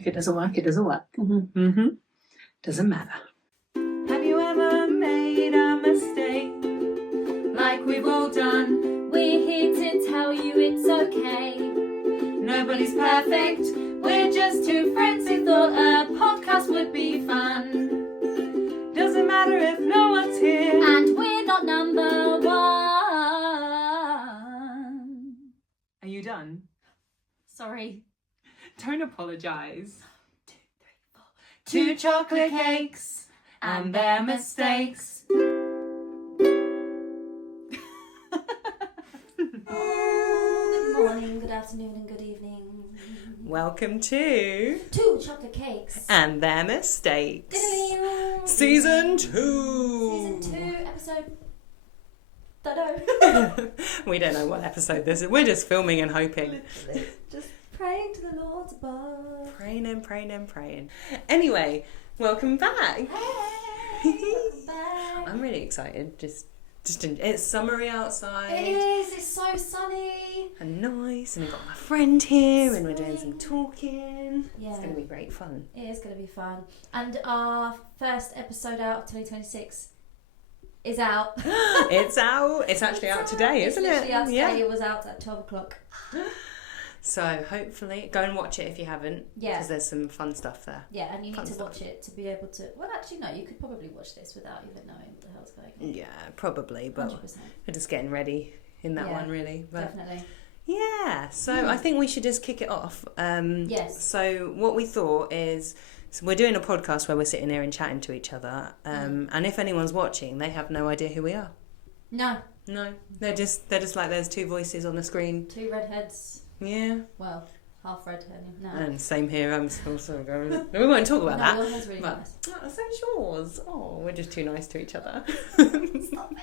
If it doesn't work, it doesn't work. Doesn't matter. Have you ever made a mistake? Like we've all done. We're here to tell you it's okay. Nobody's perfect. We're just two friends who thought a podcast would be fun. Doesn't matter if no one's here. And we're not number one. Are you done? Sorry. Don't apologise. 1, 2, 3, 4. 2 chocolate cakes and their mistakes. Good morning, good afternoon, and good evening. Welcome to 2 chocolate cakes. And Their Mistakes. Season 2. Season 2, episode. Don't know. We don't know what episode this is. We're just filming and hoping. Literally. Just praying to the Lord above. Praying and praying and praying. Anyway, welcome back. Hey, welcome back. I'm really excited. It's summery outside. It is. It's so sunny. And nice. And we've got my friend here and we're doing some talking. Yeah. It's going to be great fun. It is going to be fun. And our first episode out of 2026 is out. It's out. It's actually out today, isn't It's it? literally out today. Yeah. It was out at 12 o'clock. So hopefully, go and watch it if you haven't. Yeah. Because there's some fun stuff there. Yeah, and you Fun need to stuff. watch it to be able to... Well, actually, no, you could probably watch this without even knowing what the hell's going on. Yeah, probably. But 100%. we're just getting ready in that Yeah, one, really. But Definitely. yeah, so I think we should just kick it off. Yes. So what we thought is... So we're doing a podcast where we're sitting here and chatting to each other. And if anyone's watching, they have no idea who we are. No. No. They're just like there's 2 voices on the screen. 2 redheads. Yeah. Well, half redhead. No. And same here. I'm also going. We won't talk about that. No, your hair's really But nice. so is yours. Oh, we're just too nice to each other. Stop me.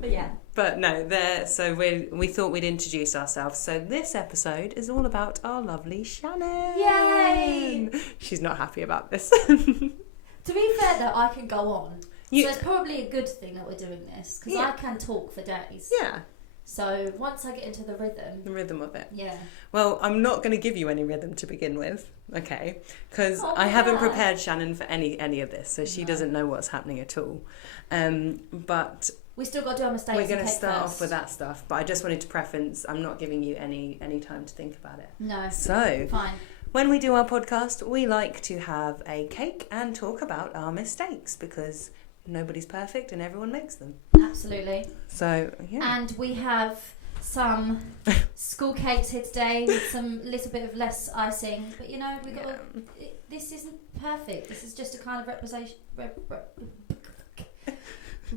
But yeah. But no, so we thought we'd introduce ourselves. So this episode is all about our lovely Shannon. Yay! She's not happy about this. To be fair, though, I can go on. So it's probably a good thing that we're doing this, because Yeah. I can talk for days. Yeah, So once I get into the rhythm... the rhythm of it. Yeah. Well, I'm not going to give you any rhythm to begin with, okay? Because I haven't yeah. prepared Shannon for any of this, so she doesn't know what's happening at all. But We still got to do our mistakes. we're going to and start cake off with that stuff. But I just wanted to preference, I'm not giving you any time to think about it. No. So, Fine. when we do our podcast, we like to have a cake and talk about our mistakes because nobody's perfect and everyone makes them. Absolutely. So, yeah. And we have some school cakes here today with some little bit of less icing. But you know, we got this isn't perfect. This is just a kind of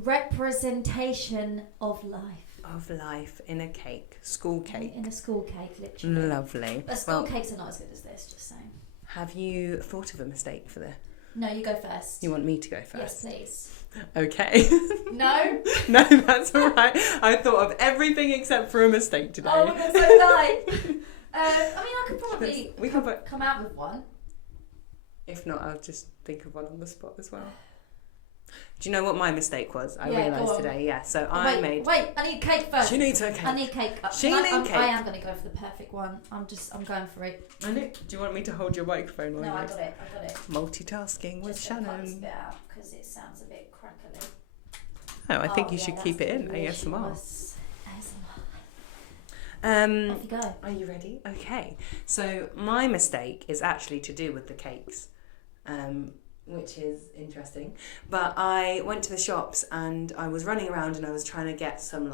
representation of life. Of life in a cake. School cake. In a school cake, literally. Lovely. But school cakes are not as good as this, just saying. Have you thought of a mistake for the... No, you go first. You want me to go first? Yes, please. Okay. No? No, that's all right. I thought of everything except for a mistake today. Oh, that's so nice. I mean, I could probably We can put... come out with one. If not, I'll just think of one on the spot as well. Do you know what my mistake was? I Yeah, realised go on. today. Yeah, so Wait, I need cake first. She needs her cake. I need cake. She needs cake. I am going to go for the perfect one. I'm going for it. Do you want me to hold your microphone? No, I got it. Multitasking with Just to cut this Shannon. bit out because it sounds a bit crackly. Oh, I think you should that's keep it in delicious. ASMR. Off you go. Are you ready? Okay. So my mistake is actually to do with the cakes, which is interesting. But I went to the shops and I was running around and I was trying to get some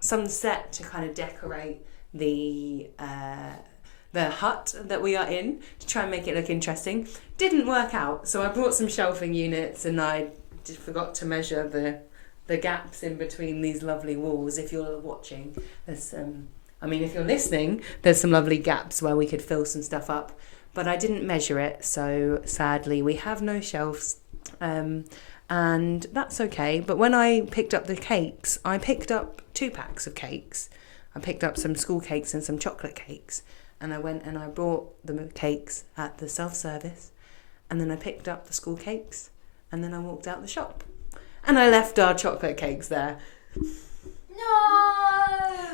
some set to kind of decorate the hut that we are in to try and make it look interesting. Didn't work out, so I brought some shelving units and I just forgot to measure the gaps in between these lovely walls. If you're watching, there's if you're listening, there's some lovely gaps where we could fill some stuff up, but I didn't measure it, so sadly we have no shelves, and that's okay. But when I picked up the cakes, I picked up 2 packs of cakes. I picked up some school cakes and some chocolate cakes, and I went and I bought the cakes at the self-service, and then I picked up the school cakes, and then I walked out the shop. And I left our chocolate cakes there. No!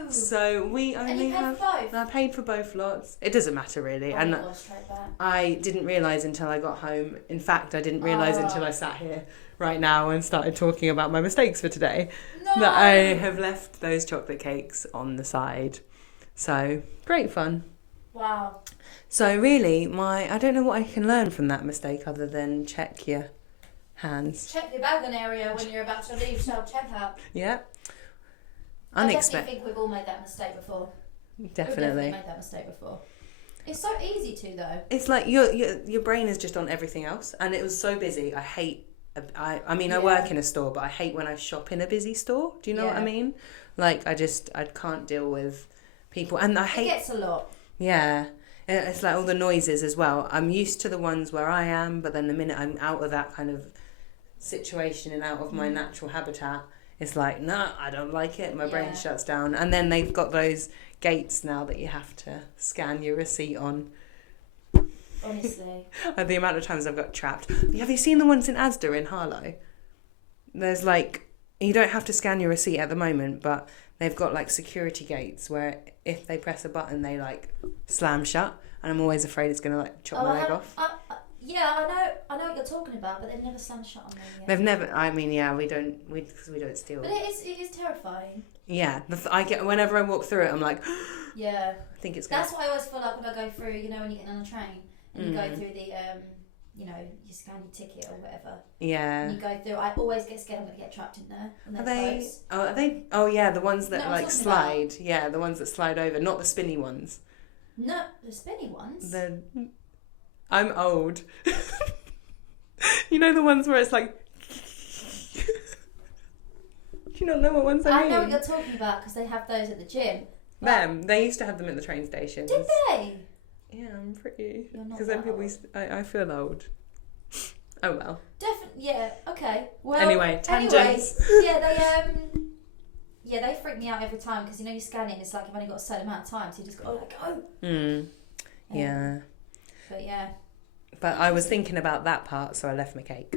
So we And only you paid have. for both? I paid for both lots. It doesn't matter really, Oh, and you got straight back. I didn't realise until I got home. In fact, I didn't realise until I sat here right now and started talking about my mistakes for today. No. That I have left those chocolate cakes on the side. So great fun. Wow. So really, I don't know what I can learn from that mistake other than check your hands. Check your bagging area when you're about to leave self-checkout. Yeah. I definitely Unexpected. think we've all made that mistake before. We've Definitely. definitely made that mistake before. It's so easy to, though. It's like your brain is just on everything else, and it was so busy. I hate. I mean, I work in a store, but I hate when I shop in a busy store. Do you know what I mean? Like, I can't deal with people, and I hate. It gets a lot. Yeah, it's like all the noises as well. I'm used to the ones where I am, but then the minute I'm out of that kind of situation and out of my natural habitat, it's like, no, I don't like it. My brain shuts down, and then they've got those gates now that you have to scan your receipt on. Honestly. The amount of times I've got trapped. Have you seen the ones in Asda in Harlow? There's like, you don't have to scan your receipt at the moment, but they've got like security gates where if they press a button, they like slam shut, and I'm always afraid it's going to like chop my leg off. I know what you're talking about, but they've never slammed shut on me yet. They've never. I mean, yeah, we don't steal. But it is terrifying. Yeah, I get whenever I walk through it, I'm like, Yeah. I think it's. That's what I always feel like when I go through. You know, when you're getting on a train and you go through the, you know, you scan your ticket or whatever. Yeah. And you go through. I always get scared I'm going to get trapped in there. Are they? Oh, are they? Oh, yeah, the ones that No, like slide. Yeah, the ones that slide over, not the spinny ones. No, the spinny ones. I'm old. You know the ones where it's like. Do you not know what ones I mean? I know what you're talking about because they have those at the gym. They used to have them at the train stations. Did they? Yeah, I'm pretty. You're not Because then that people, old. I feel old. Oh well. Definitely. Yeah. Okay. Well. Anyway, tangents. They freak me out every time because you know you scan it and it's like you've only got a certain amount of time, so you just go go. Yeah. But yeah. But I was thinking about that part, so I left my cake,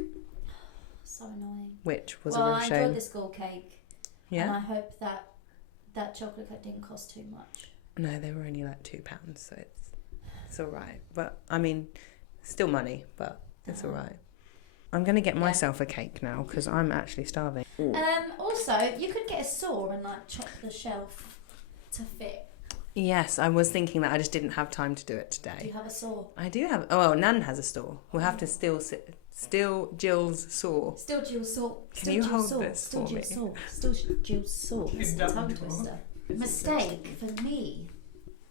So annoying. which was a Well, real I shame. enjoyed the school cake. Yeah. And I hope that chocolate cake didn't cost too much. No, they were only like £2, so it's all right. But I mean, still money, but it's all right. I'm gonna get myself a cake now because I'm actually starving. Also, you could get a saw and like chop the shelf to fit. Yes, I was thinking that. I just didn't have time to do it Do you today. have a saw? I do have. Oh, well, Nan has a store. We'll have to steal Jill's saw. Still Jill's saw. Can you hold this for me? Still Jill's saw. It's a tongue twister. Mistake for me.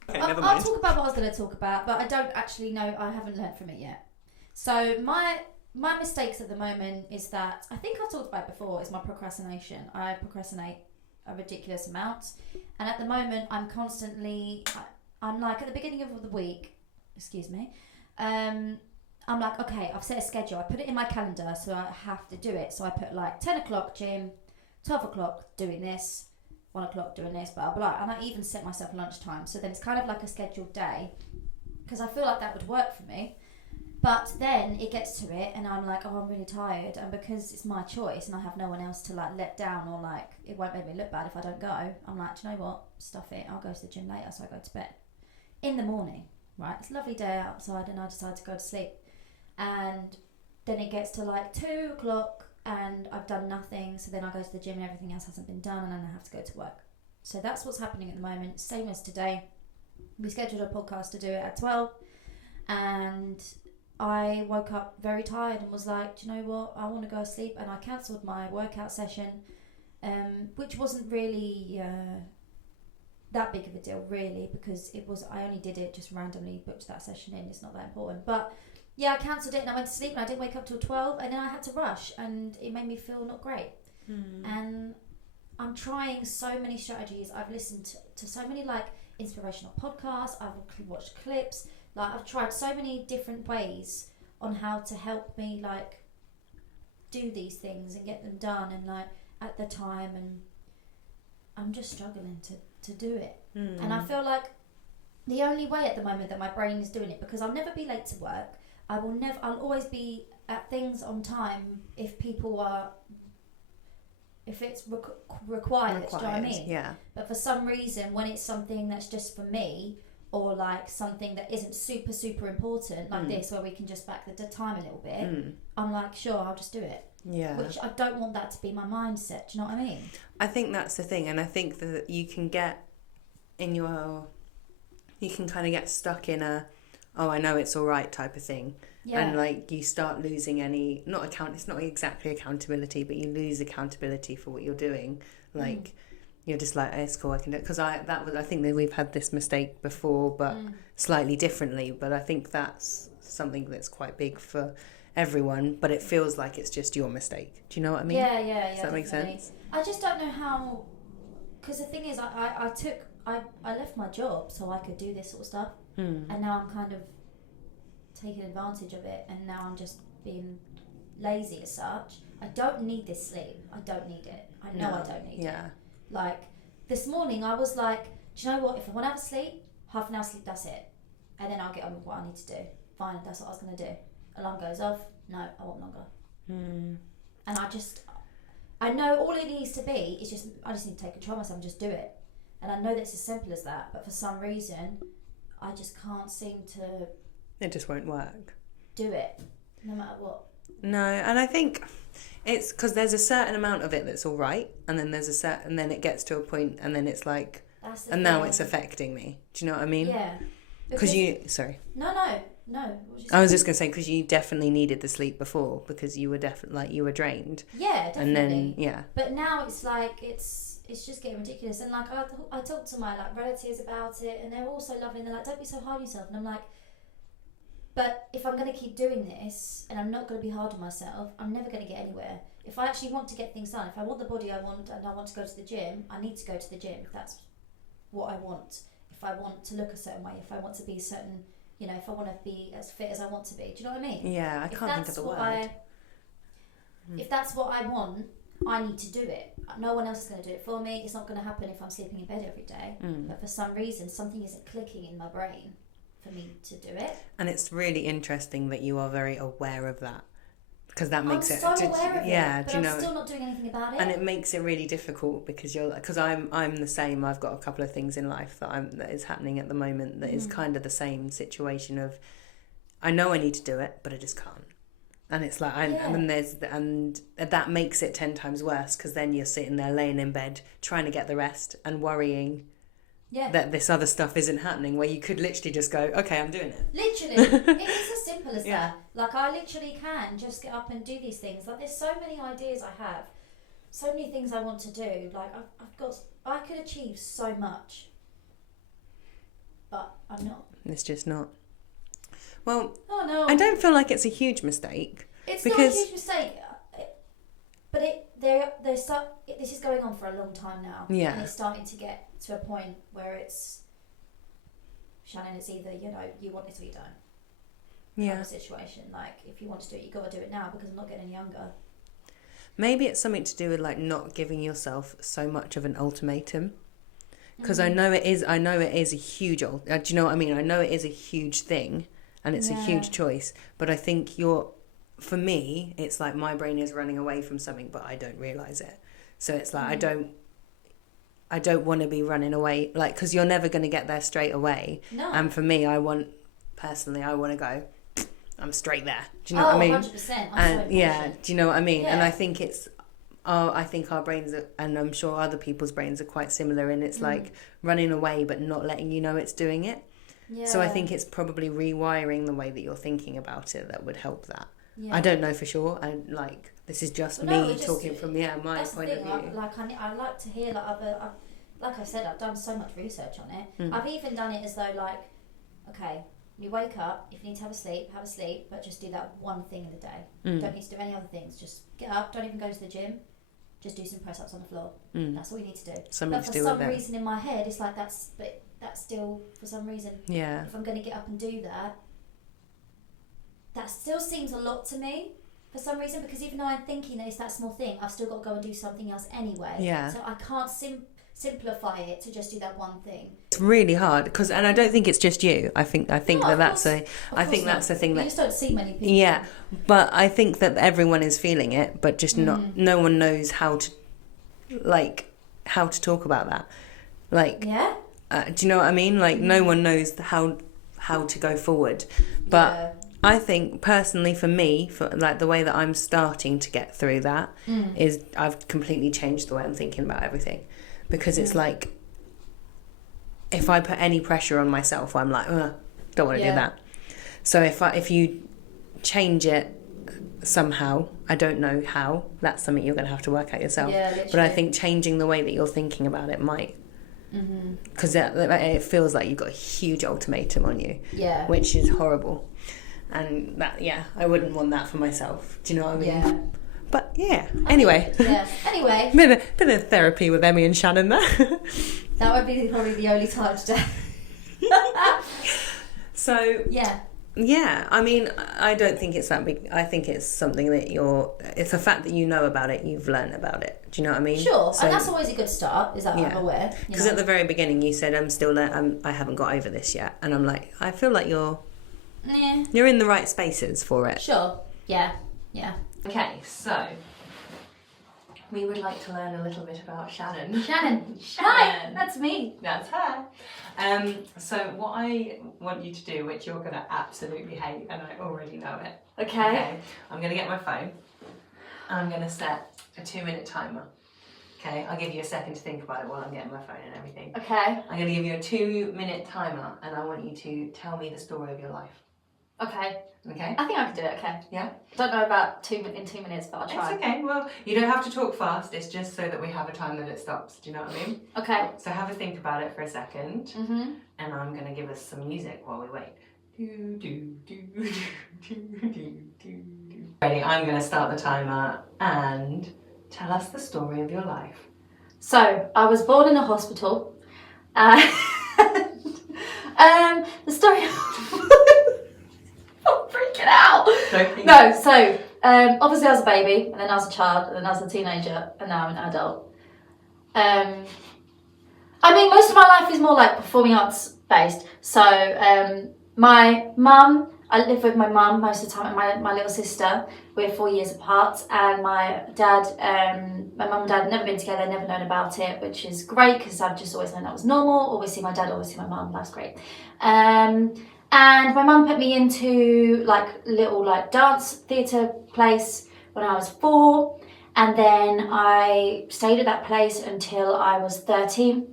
Okay, I'll never mind. talk about what I was going to talk about, but I don't actually know. I haven't learnt from it yet. So my mistakes at the moment is that I think I've talked about it before. Is my procrastination. I procrastinate a ridiculous amount, and at the moment I'm constantly. I'm like at the beginning of the week. Excuse me. I'm like, okay, I've set a schedule. I put it in my calendar, so I have to do it. So I put like 10 o'clock gym, 12 o'clock doing this, 1 o'clock doing this, blah, blah. And I even set myself lunchtime. So then it's kind of like a scheduled day because I feel like that would work for me. But then it gets to it and I'm like, oh, I'm really tired. And because it's my choice and I have no one else to like let down or like, it won't make me look bad if I don't go. I'm like, do you know what? Stuff it. I'll go to the gym later. So I go to bed in the morning, right? It's a lovely day outside and I decide to go to sleep. And then it gets to like 2 o'clock and I've done nothing. So then I go to the gym and everything else hasn't been done and then I have to go to work. So that's what's happening at the moment. Same as today. We scheduled a podcast to do it at 12 and I woke up very tired and was like, do you know what? I want to go to sleep. And I cancelled my workout session, which wasn't really that big of a deal really because I only did it just randomly, booked that session in. It's not that important. But yeah, I cancelled it and I went to sleep and I didn't wake up till 12 and then I had to rush and it made me feel not great. And I'm trying so many strategies. I've listened to so many like inspirational podcasts. I've watched clips. Like I've tried so many different ways on how to help me like do these things and get them done and like at the time, and I'm just struggling to do it. And I feel like the only way at the moment that my brain is doing it, because I'll never be late to work. I'll always be at things on time if people are if it's required, do you know what I mean? Yeah. But for some reason, when it's something that's just for me, or like something that isn't super, super important, like this, where we can just back the time a little bit, I'm like, sure, I'll just do it. Yeah. Which I don't want that to be my mindset, do you know what I mean? I think that's the thing, and I think that you can get you can kind of get stuck in a, oh, I know it's all right type of thing. Yeah. And like you start losing it's not exactly accountability, but you lose accountability for what you're doing. Like you're just like, oh, it's cool, I can do it. Because I think that we've had this mistake before, but slightly differently. But I think that's something that's quite big for everyone, but it feels like it's just your mistake. Do you know what I mean? Yeah. Does that make sense? I just don't know how, because the thing is, I left my job so I could do this sort of stuff, and now I'm kind of taking advantage of it, and now I'm just being lazy as such. I don't need this sleep. I don't need it. I know I don't need it. Like this morning, I was like, do you know what? If I want to have a sleep, half an hour sleep, that's it, and then I'll get on with what I need to do. Fine, that's what I was going to do. Alarm goes off. No, I want longer. And I know all it needs to be is just, I just need to take control of myself and just do it. And I know that's as simple as that, but for some reason, I just can't seem to... It just won't work. Do it, no matter what. No, and I think it's because there's a certain amount of it that's all right, and then and then it gets to a point, and then it's like, and now it's affecting me. Do you know what I mean? Yeah. Because sorry. No. I was just going to say, because you definitely needed the sleep before, because you were definitely, like, you were drained. Yeah, definitely. And then, yeah. But now it's like, it's just getting ridiculous. And like, I talked to my like relatives about it, and they're all so lovely, and they're like, don't be so hard on yourself. And I'm like, but if I'm going to keep doing this, and I'm not going to be hard on myself, I'm never going to get anywhere. If I actually want to get things done, if I want the body I want, and I want to go to the gym, I need to go to the gym. If that's what I want. If I want to look a certain way, if I want to be a certain... You know, if I want to be as fit as I want to be. Do you know what I mean? Yeah, I can't think of the word. If that's what I want, I need to do it. No one else is going to do it for me. It's not going to happen if I'm sleeping in bed every day. But for some reason, something isn't clicking in my brain for me to do it. And it's really interesting that you are very aware of that. Because that makes I'm so aware of it, but I'm still not doing anything about it. And it makes it really difficult because I'm the same. I've got a couple of things in life that is happening at the moment that is kind of the same situation of, I know I need to do it, but I just can't. And it's like, and that makes it 10 times worse because then you're sitting there laying in bed trying to get the rest and worrying that this other stuff isn't happening, where you could literally just go, okay, I'm doing it. Literally. It is as simple as that. Like, I literally can just get up and do these things. Like, there's so many ideas I have, so many things I want to do. Like, I could achieve so much, but I'm not. It's just not. Well, oh no, I don't feel like it's a huge mistake. It's not a huge mistake, but this is going on for a long time now. Yeah. And it's starting to get to a point where it's, Shannon, it's either, you want it or you don't. Yeah. Kind of situation. Like, if you want to do it, you got to do it now because I'm not getting any younger. Maybe it's something to do with like not giving yourself so much of an ultimatum. Because I know it is a huge, do you know what I mean? I know it is a huge thing and it's a huge choice, but I think for me, it's like my brain is running away from something, but I don't realise it. So it's like, I don't want to be running away, like, because you're never going to get there straight away. No. And for me, I want to go, I'm straight there. Do you know what I mean? 100%. And do you know what I mean? Yeah. And I think I think our brains are, and I'm sure other people's brains are quite similar, and it's like running away but not letting you know it's doing it. Yeah. So I think it's probably rewiring the way that you're thinking about it that would help that. Yeah. I don't know for sure. This is just me talking from my point of view. I like to hear like I said, I've done so much research on it. I've even done it as though like, okay, you wake up, if you need to have a sleep, but just do that one thing in the day. You don't need to do any other things. Just get up, don't even go to the gym, just do some press ups on the floor. That's all you need to do. But for some reason in my head, it's like that's still, for some reason, if I'm going to get up and do that, that still seems a lot to me for some reason, because even though I'm thinking that it's that small thing, I've still got to go and do something else anyway. Yeah. So I can't simplify it to just do that one thing. It's really hard and I don't think it's just you. I think that's the thing that you just don't see many people. Yeah, but I think that everyone is feeling it, but just no one knows how like how to talk about that. Like, Yeah. do you know what I mean? Like, no one knows how to go forward. But I think personally for me, for like the way that I'm starting to get through that is I've completely changed the way I'm thinking about everything, because it's like, if I put any pressure on myself, I'm like, don't want to do that. So if you change it somehow, I don't know how, that's something you're going to have to work out yourself. Yeah, but I think changing the way that you're thinking about it might, because it feels like you've got a huge ultimatum on you, which is horrible. And that, I wouldn't want that for myself. Do you know what I mean? Yeah. But anyway. Anyway. bit of therapy with Emmy and Shannon there. That would be probably the only time today. So yeah, I mean, I don't think it's that big. I think it's something that it's a fact that you know about it, you've learned about it. Do you know what I mean? Sure, so, and that's always a good start, is that I'm aware. Because at the very beginning you said, I haven't got over this yet. And I'm like, I feel like you're in the right spaces for it. Sure, yeah. Okay, so we would like to learn a little bit about Shannon. Shannon. Hi, that's me. That's her. So what I want you to do, which you're going to absolutely hate, and I already know it. Okay. I'm going to get my phone, and I'm going to set a 2-minute timer. Okay, I'll give you a second to think about it while I'm getting my phone and everything. Okay. I'm going to give you a 2-minute timer, and I want you to tell me the story of your life. Okay. Okay? I think I can do it, okay. Yeah? Don't know about 2 minutes, but I'll try. It's okay. Well, you don't have to talk fast. It's just so that we have a time that it stops. Do you know what I mean? Okay. So have a think about it for a second. Mm-hmm. And I'm going to give us some music while we wait. Do, do, do, do, do, do, do, do. Ready, I'm going to start the timer and tell us the story of your life. So, I was born in a hospital. The story... I'm freaking out. No, so obviously I was a baby, and then I was a child, and then I was a teenager, and now I'm an adult. I mean, most of my life is more like performing arts based. So my mum, I live with my mum most of the time, and my little sister. We're 4 years apart, and my dad, my mum and dad have never been together, never known about it, which is great because I've just always known that was normal. Always see my dad, always see my mum. That's great. And my mum put me into little dance theatre place when I was 4, and then I stayed at that place until I was 13.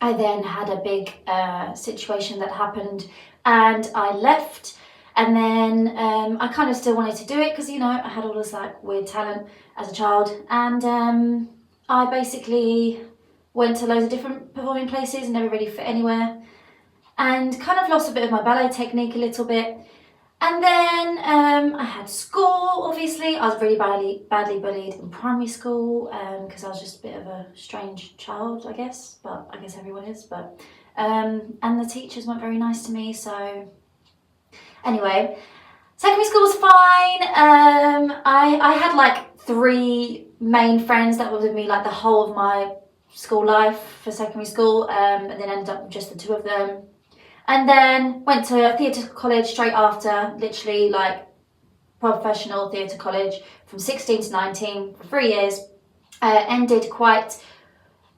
I then had a big situation that happened, and I left. And then I kind of still wanted to do it because, I had all this weird talent as a child. And I basically went to loads of different performing places and never really fit anywhere. And kind of lost a bit of my ballet technique a little bit. And then I had school, obviously. I was really badly bullied in primary school because I was just a bit of a strange child, I guess. But I guess everyone is. But and the teachers weren't very nice to me, so... Anyway, secondary school was fine. I had 3 main friends that were with me the whole of my school life for secondary school, and then ended up with just the 2 of them. And then went to theatre college straight after, literally professional theatre college from 16 to 19 for 3 years. Ended quite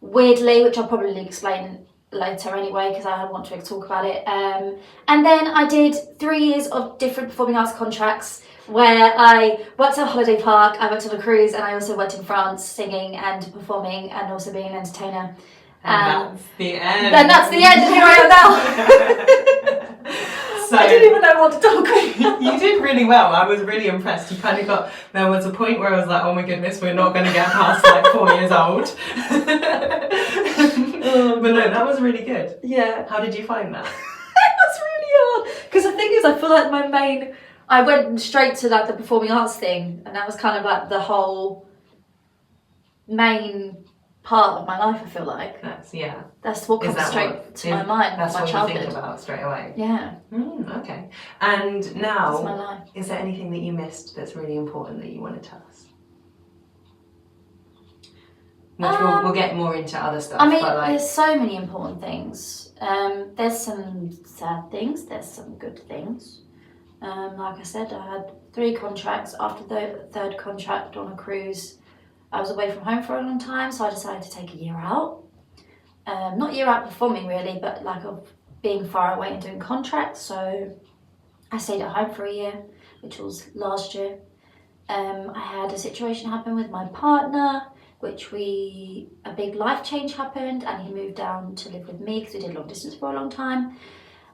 weirdly, which I'll probably explain later anyway because I want to talk about it. And then I did 3 years of different performing arts contracts where I worked at a holiday park, I worked on a cruise, and I also worked in France singing and performing and also being an entertainer. And that's the end. And that's the end, and here I am now. So, I didn't even know what to talk about. You did really well. I was really impressed. You kind of there was a point where I was like, oh my goodness, we're not going to get past 4 years old. But no, that was really good. Yeah. How did you find that? It was really hard. Because the thing is, I feel like I went straight to the performing arts thing, and that was kind of the whole main part of my life, I feel like. That's what comes straight to my mind. That's my what childhood. you think about straight away. Yeah. Okay. And now, that's my life. Is there anything that you missed that's really important that you want to tell us? Which we'll get more into other stuff. I mean, there's so many important things. There's some sad things. There's some good things. Like I said, I had 3 contracts. After the 3rd contract on a cruise, I was away from home for a long time, so I decided to take a year out. Not a year out performing really, but like of being far away and doing contracts. So I stayed at home for a year, which was last year. I had a situation happen with my partner, a big life change happened, and he moved down to live with me because we did long distance for a long time.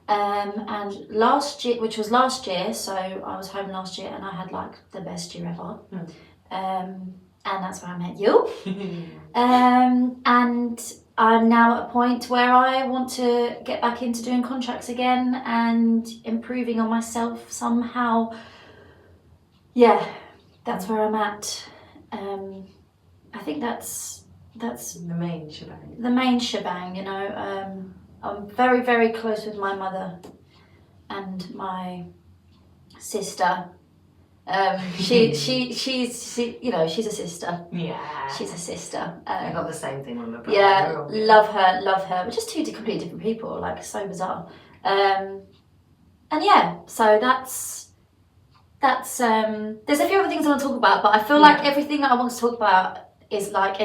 And last year, which was last year, so I was home last year and I had like the best year ever. And that's where I met you. And I'm now at a point where I want to get back into doing contracts again and improving on myself somehow. Yeah, that's where I'm at. I think that's the main shebang. The main shebang, you know. I'm very, very close with my mother and my sister. She's you know, she's a sister. Yeah. She's a sister. I got the same thing with my brother. Yeah, love her. We're just two completely different people, like so bizarre. And yeah, so that's there's a few other things I want to talk about, but I feel like everything that I want to talk about is like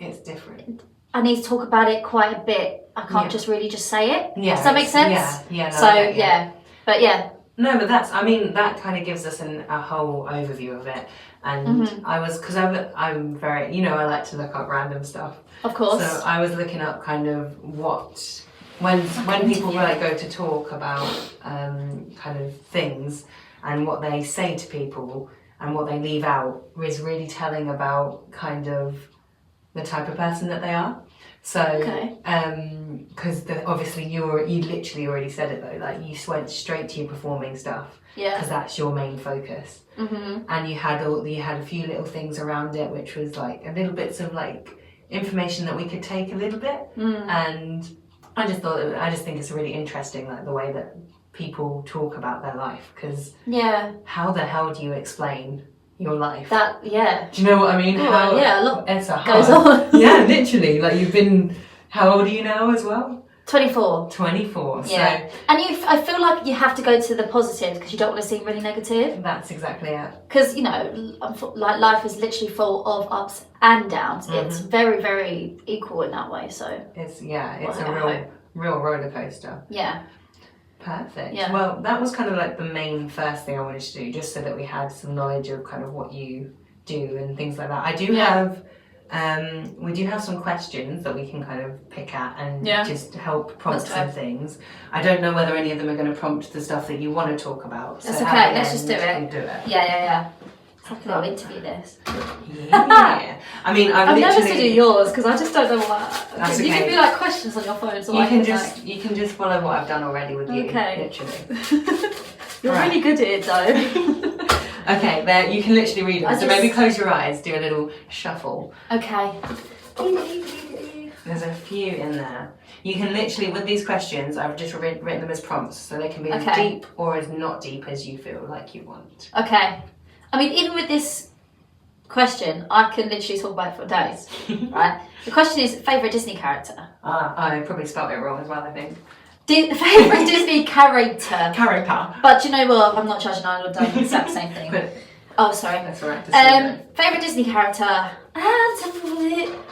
it's different. I need to talk about it quite a bit. I can't just say it. Yeah. Does that make sense? Yeah. No, so but yeah. No, but that kind of gives us a whole overview of it. And I'm very, you know, I like to look up random stuff. Of course. So I was looking up kind of when people like go to talk about kind of things and what they say to people and what they leave out is really telling about kind of the type of person that they are. So, because obviously you literally already said it though, like you went straight to your performing stuff, because that's your main focus. And you had a few little things around it, which was like a little bits of like information that we could take a little bit. And I just think it's really interesting, like the way that people talk about their life, because how the hell do you explain your life? Do you know what I mean? A lot it's goes on. Yeah, literally. Like you've been, how old are you now as well? 24. 24. Yeah. So, and I feel like you have to go to the positives because you don't want to seem really negative. That's exactly it. Because, you know, like life is literally full of ups and downs. It's very, very equal in that way. So it's a real roller coaster. Yeah. Perfect. Yeah. Well, that was kind of like the main first thing I wanted to do, just so that we had some knowledge of kind of what you do and things like that. I do have, we do have some questions that we can kind of pick at and just help prompt some things. I don't know whether any of them are going to prompt the stuff that you want to talk about. That's so okay. Let's just do it. We'll do it. Yeah. It's like a little interview this. Yeah. I mean, I'm nervous to do yours because I just don't know what. That's you okay. can do like questions on your phone, so you can just follow what I've done already with you. Okay. Literally. You're really good at it though. Okay, there you can literally read them. So maybe close your eyes, do a little shuffle. Okay. There's a few in there. You can literally, with these questions, I've just written them as prompts, so they can be as deep or as not deep as you feel like you want. Okay. I mean, even with this question, I can literally talk about it for days, right? The question is, favourite Disney character? I probably spelled it wrong as well, I think. Favourite Disney character? Character. But do you know what? I'm not judging, I've done the exact same thing. Oh, sorry. That's alright. Favourite Disney character?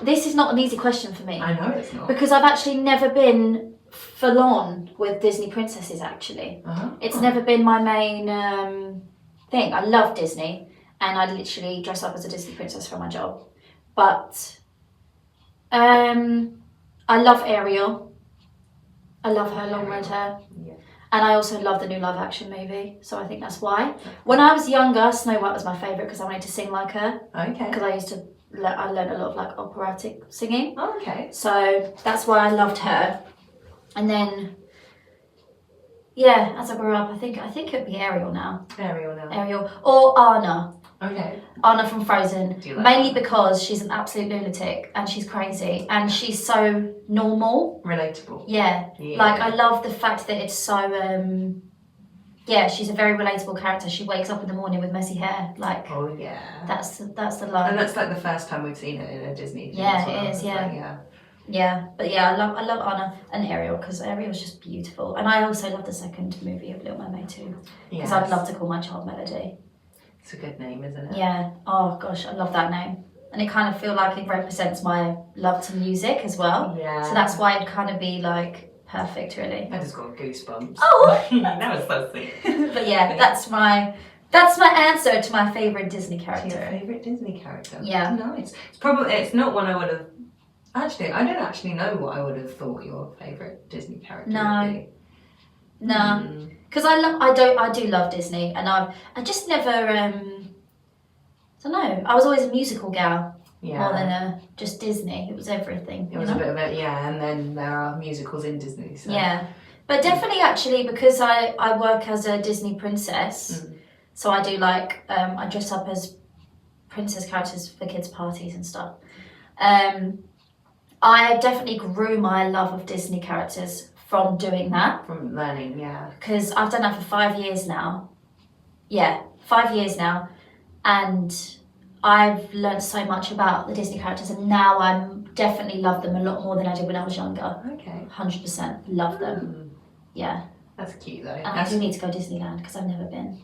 This is not an easy question for me. I know it's not. Because I've actually never been full on with Disney princesses, actually. It's never been my main thing. I love Disney and I literally dress up as a Disney princess for my job. But I love Ariel. I love her long red hair. Yeah. And I also love the new live action movie, so I think that's why. When I was younger, Snow White was my favourite because I wanted to sing like her. Okay. Because I learned a lot of like operatic singing. Oh, okay. So that's why I loved her. And then, as I grew up, I think it would be Ariel now. Ariel or Anna. Okay. Anna from Frozen. Do you like mainly that? because she's an absolute lunatic and she's crazy and she's so normal. Relatable. Yeah. Like I love the fact that it's so she's a very relatable character. She wakes up in the morning with messy hair. Like that's the love. And that's like the first time we've seen it in a Disney film. Yeah, as well. it is, Like, But I love Anna and Ariel because Ariel's just beautiful. And I also love the second movie of Little Mermaid too. Because I'd love to call my child Melody. It's a good name, isn't it? Yeah. Oh gosh, I love that name. And it kind of feel like it represents my love to music as well. Yeah. So that's why it'd kind of be like perfect, really. I just got goosebumps. Oh! That was so sweet. But yeah, that's my answer to my favourite Disney character. Your favourite Disney character? Yeah. Nice. It's not one I would have. Actually, I don't actually know what I would have thought your favourite Disney character would be. No. Because I do love Disney, and I just never I don't know. I was always a musical gal more than just Disney. It was everything. It was a bit of it, and then there are musicals in Disney. So. Yeah, but definitely actually because I work as a Disney princess, so I do like I dress up as princess characters for kids' parties and stuff. I definitely grew my love of Disney characters from doing that. From learning, yeah. Because I've done that for 5 years now. Yeah, 5 years now. And I've learned so much about the Disney characters, and now I definitely love them a lot more than I did when I was younger. Okay. 100% love them. Yeah. That's cute though. And I do need to go to Disneyland because I've never been.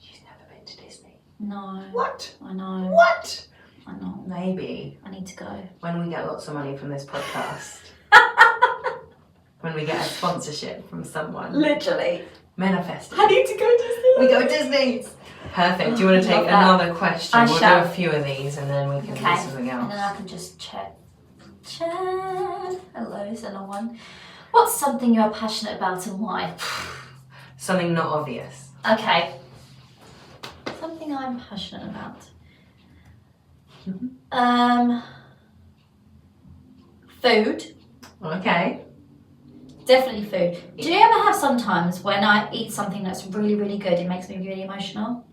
She's never been to Disney. No. What? I know. What? I know. Maybe. I need to go. When we get lots of money from this podcast. When we get a sponsorship from someone. Literally. Manifest it. I need to go to Disney. We go Disney. Perfect. Do you want to take another question? I We'll shall. do a few of these and then we can do something else. And then I can just check. Hello, is there no one? What's something you're passionate about and why? Something not obvious. Okay. Something I'm passionate about. Food. Okay. Definitely food. Do you ever have sometimes when I eat something that's really, really good, it makes me really emotional?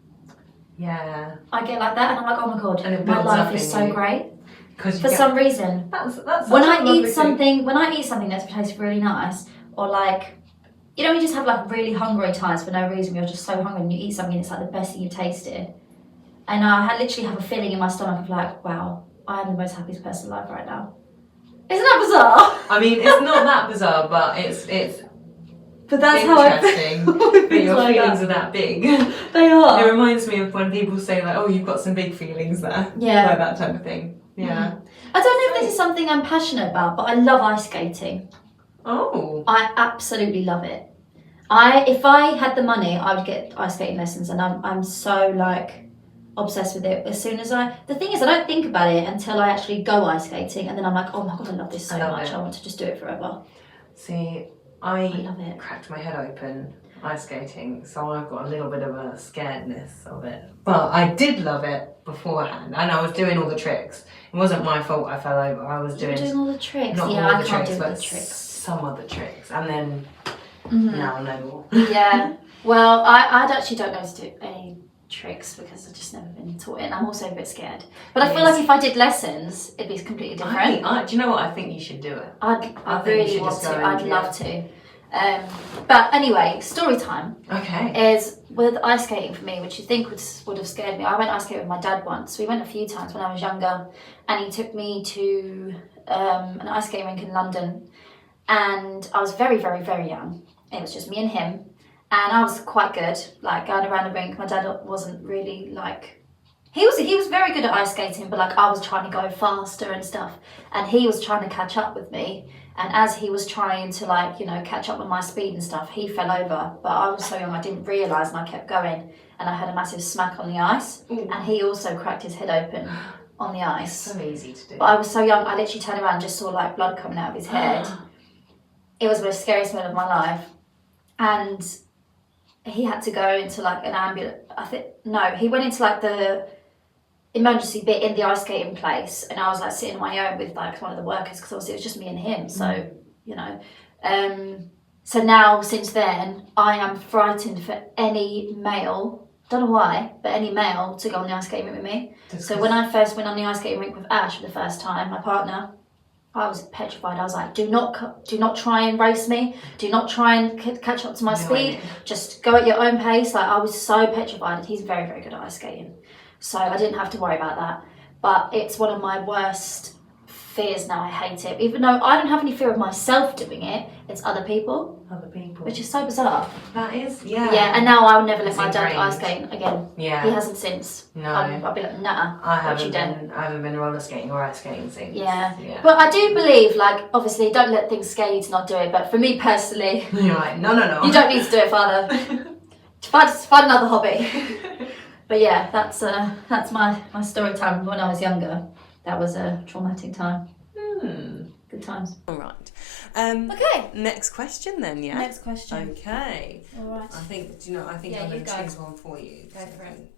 Yeah. I get like that and I'm like, oh my god, And it my builds life up is in so you. great. For some reason. That's When such a I lovely eat thing. something that tastes really nice, or like, you know, we just have like really hungry times for no reason. You're just so hungry and you eat something and it's like the best thing you've tasted. And I literally have a feeling in my stomach of like, wow, I am the most happiest person alive right now. Isn't that bizarre? I mean, it's not that bizarre, but it's But that's how I interesting feel. that your Like feelings that. are that big. They are. It reminds me of when people say like, oh, you've got some big feelings there. Yeah. Like that type of thing. Yeah. I don't know if this is something I'm passionate about, but I love ice skating. Oh. I absolutely love it. If I had the money, I would get ice skating lessons, and I'm so like obsessed with it. As soon as the thing is, I don't think about it until I actually go ice skating, and then I'm like, oh my god, I love this so much. I want to just do it forever. See, I love it. cracked my head open ice skating, so I've got a little bit of a scaredness of it. But I did love it beforehand, and I was doing all the tricks. It wasn't my fault I fell over. I was doing all the tricks. not Yeah, all I the can't tricks, do all but the tricks. some of the tricks, and then now no more. Yeah. Well, I actually don't know how to do any tricks because I've just never been taught it, and I'm also a bit scared. But I feel like if I did lessons, it'd be completely different. Do you know what? I think you should do it. I think you really should want just to. go and I'd do love to. But anyway, story time Okay. is with ice skating for me, which you think would have scared me. I went ice skating with my dad once. We went a few times when I was younger, and he took me to an ice skating rink in London, and I was very, very, very young. It was just me and him, and I was quite good, like going around the rink. My dad wasn't really like. He was very good at ice skating, but like I was trying to go faster and stuff, and he was trying to catch up with me. And as he was trying to like, you know, catch up with my speed and stuff, he fell over. But I was so young, I didn't realise, and I kept going. And I had a massive smack on the ice. Ooh. And he also cracked his head open on the ice. So easy to do. But I was so young, I literally turned around and just saw like blood coming out of his head. It was the most scariest moment of my life. And he had to go into like an ambulance. He went into like the emergency bit in the ice skating place, and I was like sitting on my own with like one of the workers because obviously it was just me and him. So you know, so now since then I am frightened for any male. Don't know why, but any male to go on the ice skating rink with me. So when I first went on the ice skating rink with Ash for the first time, my partner, I was petrified. I was like, do not try and race me. Do not try and catch up to my speed. Just go at your own pace. Like I was so petrified. He's very, very good at ice skating. So I didn't have to worry about that. But it's one of my worst fears now. I hate it. Even though I don't have any fear of myself doing it, it's other people. Other people. Which is so bizarre. That is, yeah. Yeah, and now I'll never let my dad ingrained. ice skate again. Yeah. He hasn't since. No. I'll be like, nah. I what you haven't done? been. I haven't been roller skating or ice skating since. Yeah. But I do believe, like, obviously, don't let things scare you to not do it. But for me personally, You're like, no. you don't need to do it, Father. Find another hobby. But yeah, that's my story time when I was younger. That was a traumatic time. Good times. All right. Okay. Next question then, yeah? Next question. Okay. All right. I think Yeah, I'm you going to go. choose one for you. Go for it.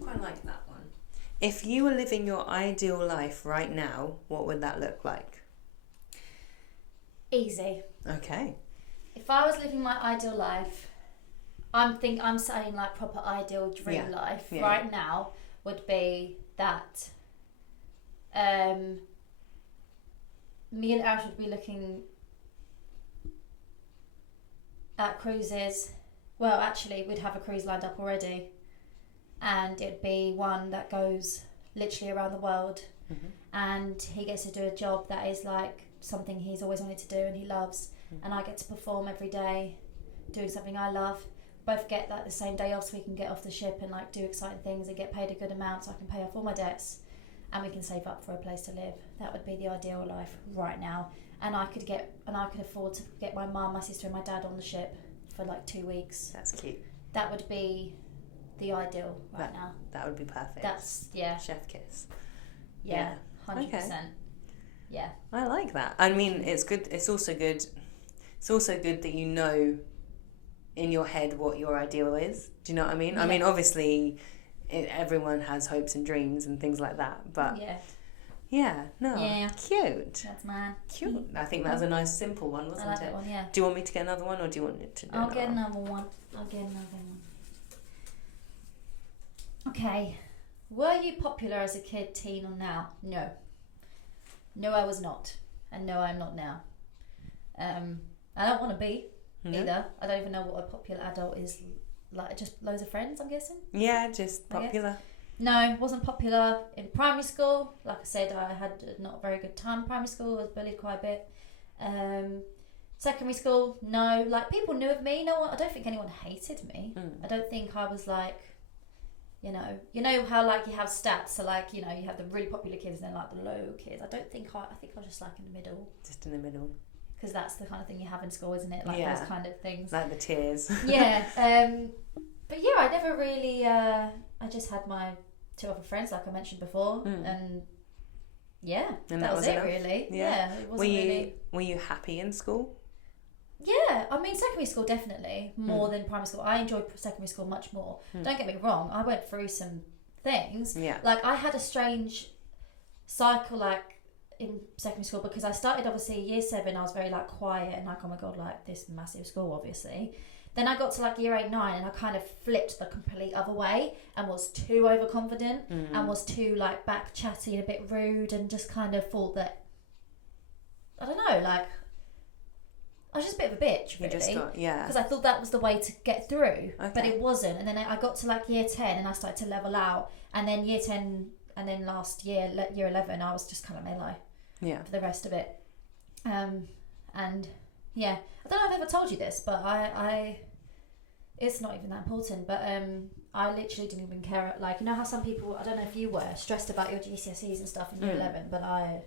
Quite like that one. If you were living your ideal life right now, what would that look like? Easy. Okay. If I was living my ideal life, I'm saying like proper ideal dream life right now would be that me and Ash would be looking at cruises. Well, actually, we'd have a cruise lined up already, and it'd be one that goes literally around the world, and he gets to do a job that is like something he's always wanted to do and he loves, and I get to perform every day doing something I love. Both get like the same day off so we can get off the ship and like do exciting things and get paid a good amount so I can pay off all my debts and we can save up for a place to live. That would be the ideal life right now. And I could afford to get my mum, my sister and my dad on the ship for like 2 weeks. That's cute. That would be the ideal right now. That would be perfect. That's Chef kiss. Yeah, 100%. Okay. Yeah. I like that. I mean, it's good. It's also good that you know in your head what your ideal is. Do you know what I mean? Yeah. I mean, obviously, everyone has hopes and dreams and things like that. But yeah, cute. That's mine. Cute. I think that was a nice, simple one, wasn't I like it? that one. Yeah. Do you want me to get another one, or do you want it to? I'll get another one. Okay. Were you popular as a kid, teen, or now? No. No, I was not, and no, I'm not now. I don't want to be either. I don't even know what a popular adult is like. Just loads of friends, I'm guessing. Yeah, just popular. No, wasn't popular in primary school. Like I said, I had not a very good time in primary school. I was bullied quite a bit. Secondary school, no. Like, people knew of me. No one. I don't think anyone hated me. I don't think I was like, you know how like you have stats. So like, you have the really popular kids and then like the low kids. I think I was just like in the middle. Just in the middle. Because that's the kind of thing you have in school, isn't it? Like those kind of things. Like the tears. Yeah. But yeah, I never really. I just had my 2 other friends, like I mentioned before, and that was it enough? really. Yeah. It wasn't Were you happy in school? Yeah, I mean secondary school definitely more than primary school. I enjoyed secondary school much more. Don't get me wrong, I went through some things. Yeah. Like I had a strange cycle like in secondary school because I started obviously year 7. I was very like quiet and like, oh my god, like this massive school obviously. Then I got to like year 8, 9 and I kind of flipped the complete other way and was too overconfident and was too like back chatty and a bit rude and just kind of thought that, I don't know, like I was just a bit of a bitch really. Because I thought that was the way to get through, but it wasn't. And then I got to like year 10 and I started to level out, and then year 10 and then last year, year 11, I was just kind of mellow for the rest of it. And yeah, I don't know if I've ever told you this, but I it's not even that important, but I literally didn't even care. Like, you know how some people, I don't know if you were stressed about your GCSEs and stuff in year 11, but I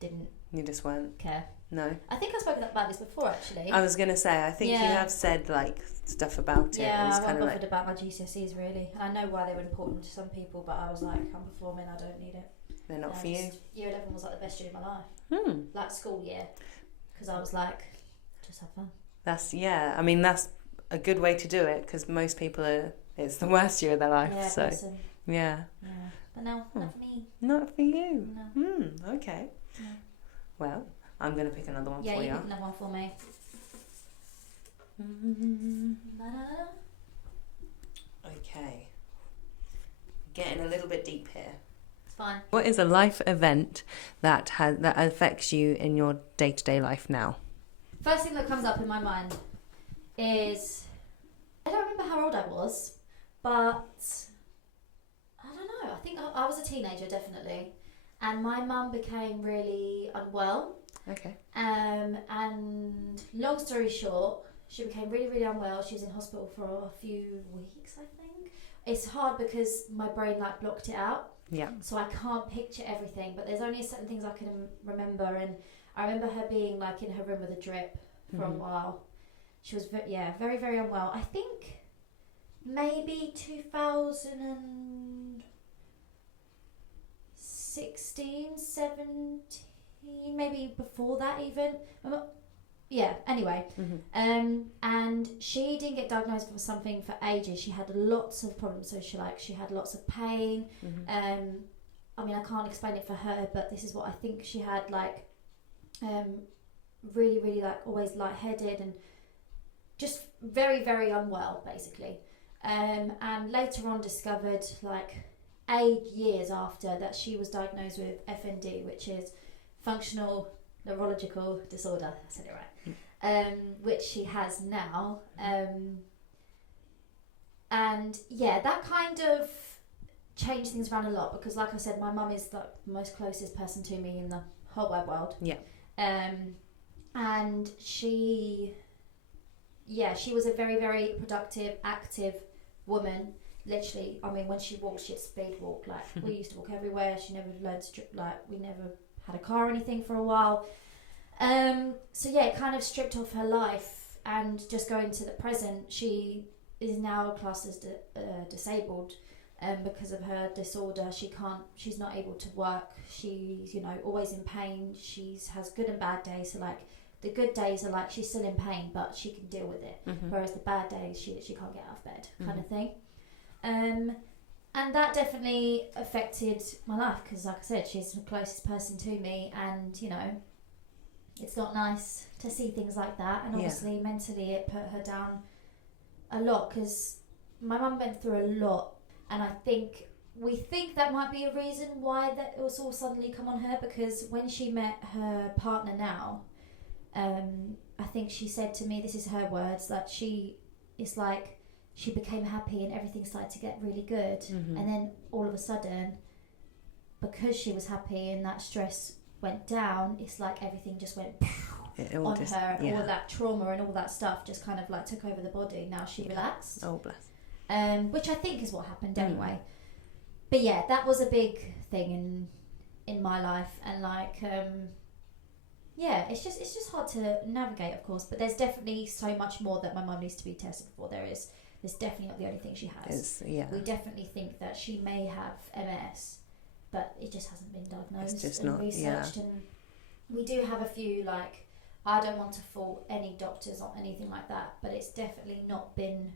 didn't. You just weren't care. No. I think I spoke about this before actually. I was gonna say, I think you have said like stuff about it. Yeah, I wasn't bothered about my GCSEs really. And I know why they were important to some people, but I was like, I'm performing, I don't need it. They're not for you. Year 11 was like the best year of my life. Like school year, because I was like, just have fun. I mean that's a good way to do it, because most people it's the worst year of their life. Yeah, so person. yeah. But no, not for me. Not for you. No. Okay. No. Well, I'm going to pick another one for you. Yeah, you pick another one for me. Okay. Getting a little bit deep here. It's fine. What is a life event that affects you in your day-to-day life now? First thing that comes up in my mind is, I don't remember how old I was, but I don't know. I think I was a teenager, definitely. And my mum became really unwell. Okay. And long story short, she became really, really unwell. She was in hospital for a few weeks, I think. It's hard because my brain like blocked it out. Yeah. So I can't picture everything, but there's only certain things I can remember. And I remember her being like in her room with a drip for a while. She was, very, very unwell. I think maybe 2016, 17, maybe before that even. Yeah, anyway. And she didn't get diagnosed with something for ages. She had lots of problems. So she had lots of pain. I mean, I can't explain it for her, but this is what I think she had, like, really, really, like, always lightheaded and just very, very unwell, basically. And later on discovered, like, 8 years after, that she was diagnosed with FND, which is functional neurological disorder. I said it right. Which she has now. And yeah, that kind of changed things around a lot because, like I said, my mum is the most closest person to me in the whole wide world. Yeah. And she was a very, very productive, active woman. Literally, I mean, when she walked, she'd speed walk. Like, we used to walk everywhere. She never learned to we never had a car or anything for a while. So yeah, it kind of stripped off her life, and just going to the present, she is now classed as disabled, because of her disorder. She's not able to work. She's, always in pain. Has good and bad days. So like, the good days are like she's still in pain, but she can deal with it. Whereas the bad days, she can't get out of bed, kind of thing. And that definitely affected my life because, like I said, she's the closest person to me, and it's not nice to see things like that. And obviously, mentally, it put her down a lot because my mum went through a lot, and we think that might be a reason why that it was all suddenly come on her, because when she met her partner now, I think she said to me, this is her words, that she became happy and everything started to get really good. And then all of a sudden, because she was happy and that stress went down, it's like everything just went on her. Yeah. All that trauma and all that stuff just kind of like took over the body. Now she relaxed. Oh, bless. Which I think is what happened anyway. But yeah, that was a big thing in my life. And like, it's just hard to navigate, of course. But there's definitely so much more that my mum needs to be tested for. It's definitely not the only thing she has. We definitely think that she may have MS, but it just hasn't been diagnosed. It's just not researched. And we do have a few, like, I don't want to fault any doctors or anything like that, but it's definitely not been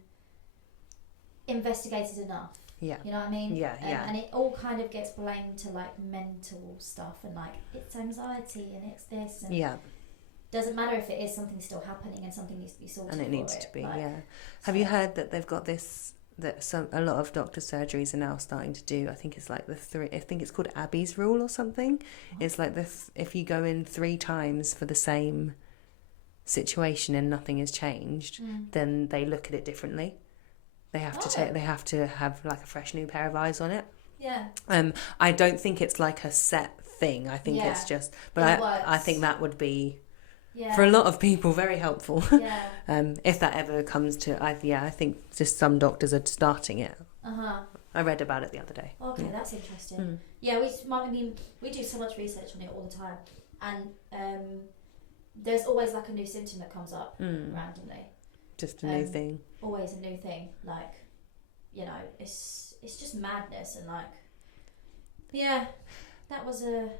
investigated enough. Yeah. You know what I mean? Yeah, and it all kind of gets blamed to like mental stuff and like it's anxiety and it's this and doesn't matter if it is something still happening and something needs to be sorted. And it needs to be, Have you heard that they've got this, that a lot of doctor surgeries are now starting to do, I think it's like I think it's called Abby's rule or something. What? It's like if you go in 3 times for the same situation and nothing has changed, then they look at it differently. They have to have like a fresh new pair of eyes on it. Yeah. I don't think it's like a set thing. I think it's just, but I think that would be for a lot of people very helpful. Yeah. If that ever comes to, I think just some doctors are starting it. I read about it the other day. Okay, that's interesting. Yeah, we do so much research on it all the time, and there's always like a new symptom that comes up randomly. Just a new thing. Always a new thing. Like, it's just madness and like, that was a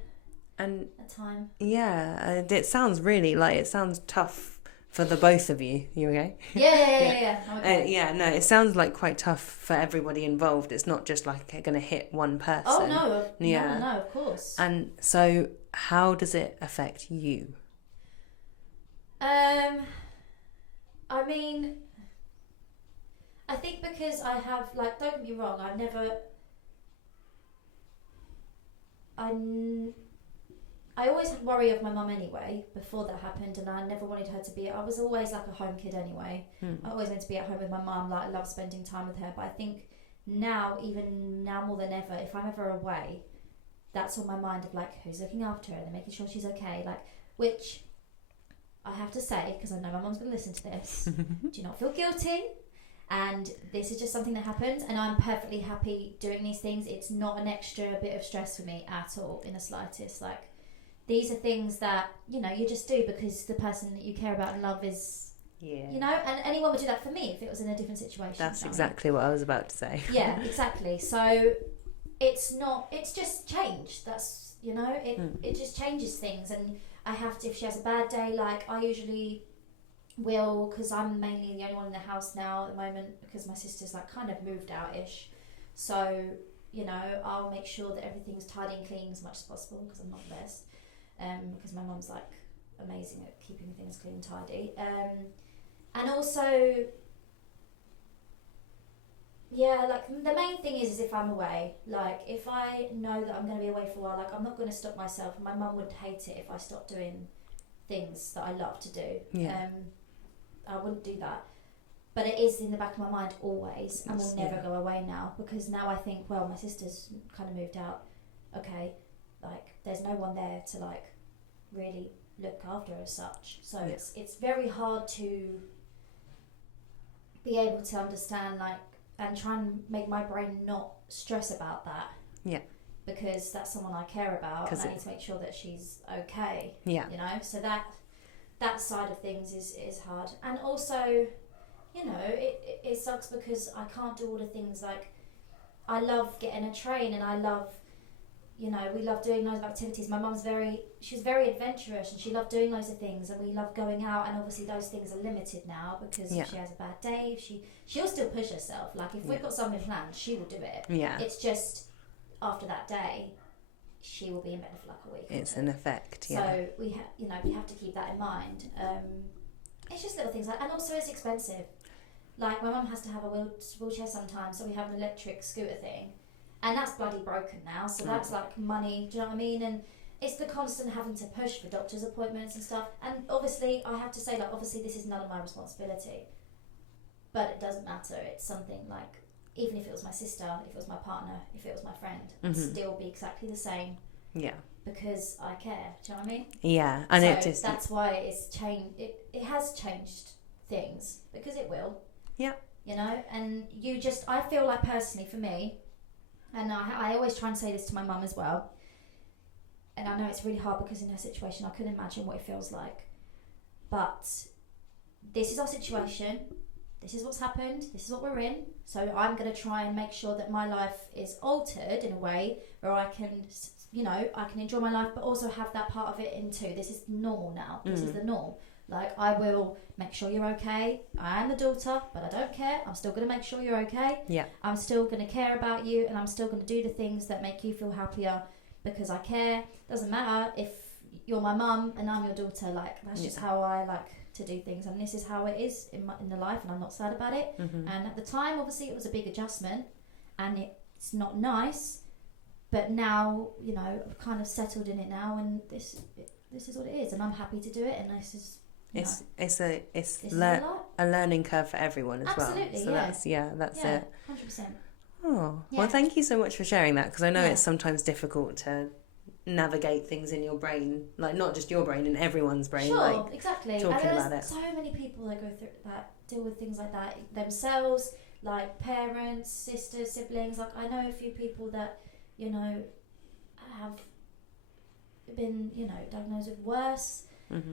time. Yeah, it sounds really it sounds tough for the both of you. You okay? Yeah. Okay. No, it sounds like quite tough for everybody involved. It's not just like going to hit one person. Oh no, no, of course. And so, how does it affect you? I mean, I think because I have, like, don't get me wrong, I always had worry of my mum anyway, before that happened, and I never wanted her to be, I was always like a home kid anyway. I always wanted to be at home with my mum, like, I love spending time with her, but I think now, even now more than ever, if I'm ever away, that's on my mind of like, who's looking after her and making sure she's okay. Like, which I have to say, because I know my mum's going to listen to this, do not feel guilty. And this is just something that happens, and I'm perfectly happy doing these things. It's not an extra bit of stress for me at all, in the slightest. Like, these are things that, you know, you just do because the person that you care about and love is, you know, and anyone would do that for me if it was in a different situation. That's exactly what I was about to say. Yeah, exactly. So it's just change. That's, you know, it just changes things. And I have to, if she has a bad day, like, I usually will, because I'm mainly the only one in the house now at the moment, because my sister's like kind of moved out-ish. So, you know, I'll make sure that everything's tidy and clean as much as possible, because I'm not the best. Because my mum's like amazing at keeping things clean and tidy. And also, yeah, like the main thing is if I'm away, like if I know that I'm going to be away for a while, like I'm not going to stop myself. My mum would hate it if I stopped doing things that I love to do. Yeah. I wouldn't do that. But it is in the back of my mind always, and will never go away now, because now I think, well, my sister's kind of moved out. Okay, like there's no one there to like really look after her as such. So it's very hard to be able to understand, like, and try and make my brain not stress about that. Yeah. Because that's someone I care about, and I need to make sure that she's okay. Yeah. You know, so that side of things is hard. And also, you know, it sucks because I can't do all the things. Like, I love getting a train, and I love, you know, we love doing loads of activities. My mum's she's very adventurous, and she loved doing loads of things, and we love going out, and obviously those things are limited now, because if she has a bad day, she'll still push herself. Like, if we've got something planned, she will do it. Yeah. It's just, after that day, she will be in bed for like a week. It's an effect, So we have to keep that in mind. It's just little things like, and also it's expensive. Like, my mum has to have a wheelchair sometimes, so we have an electric scooter thing, and that's bloody broken now. So that's like money. Do you know what I mean? And it's the constant having to push for doctor's appointments and stuff. And obviously, I have to say, like, obviously this is none of my responsibility, but it doesn't matter. It's something like, even if it was my sister, if it was my partner, if it was my friend, it'd still be exactly the same. Yeah. Because I care. Do you know what I mean? Yeah. And so that's why it's changed. It has changed things, because it will. Yeah. You know, and I feel like personally for me, and I always try and say this to my mum as well, and I know it's really hard because in her situation I couldn't imagine what it feels like, but this is our situation. This is what's happened, this is what we're in, so I'm going to try and make sure that my life is altered in a way where I can, you know, I can enjoy my life, but also have that part of it into, this is normal now, this is the norm. Like, I will make sure you're okay, I am the daughter, but I don't care, I'm still going to make sure you're okay. Yeah. I'm still going to care about you, and I'm still going to do the things that make you feel happier, because I care. Doesn't matter if you're my mum and I'm your daughter, like, that's just how I like to do things, and this is how it is in the life, and I'm not sad about it. And at the time, obviously, it was a big adjustment, and it's not nice, but now, you know, I've kind of settled in it now, and this is what it is, and I'm happy to do it, and this is it's a learning curve for everyone as well. So that's it. 100%. Oh, well, thank you so much for sharing that, because I know it's sometimes difficult to navigate things in your brain, like not just your brain, in everyone's brain. Sure, like, exactly. Talking and about there's so many people that go through that, deal with things like that themselves, like parents, sisters, siblings. Like, I know a few people that, you know, have been, you know, diagnosed with worse.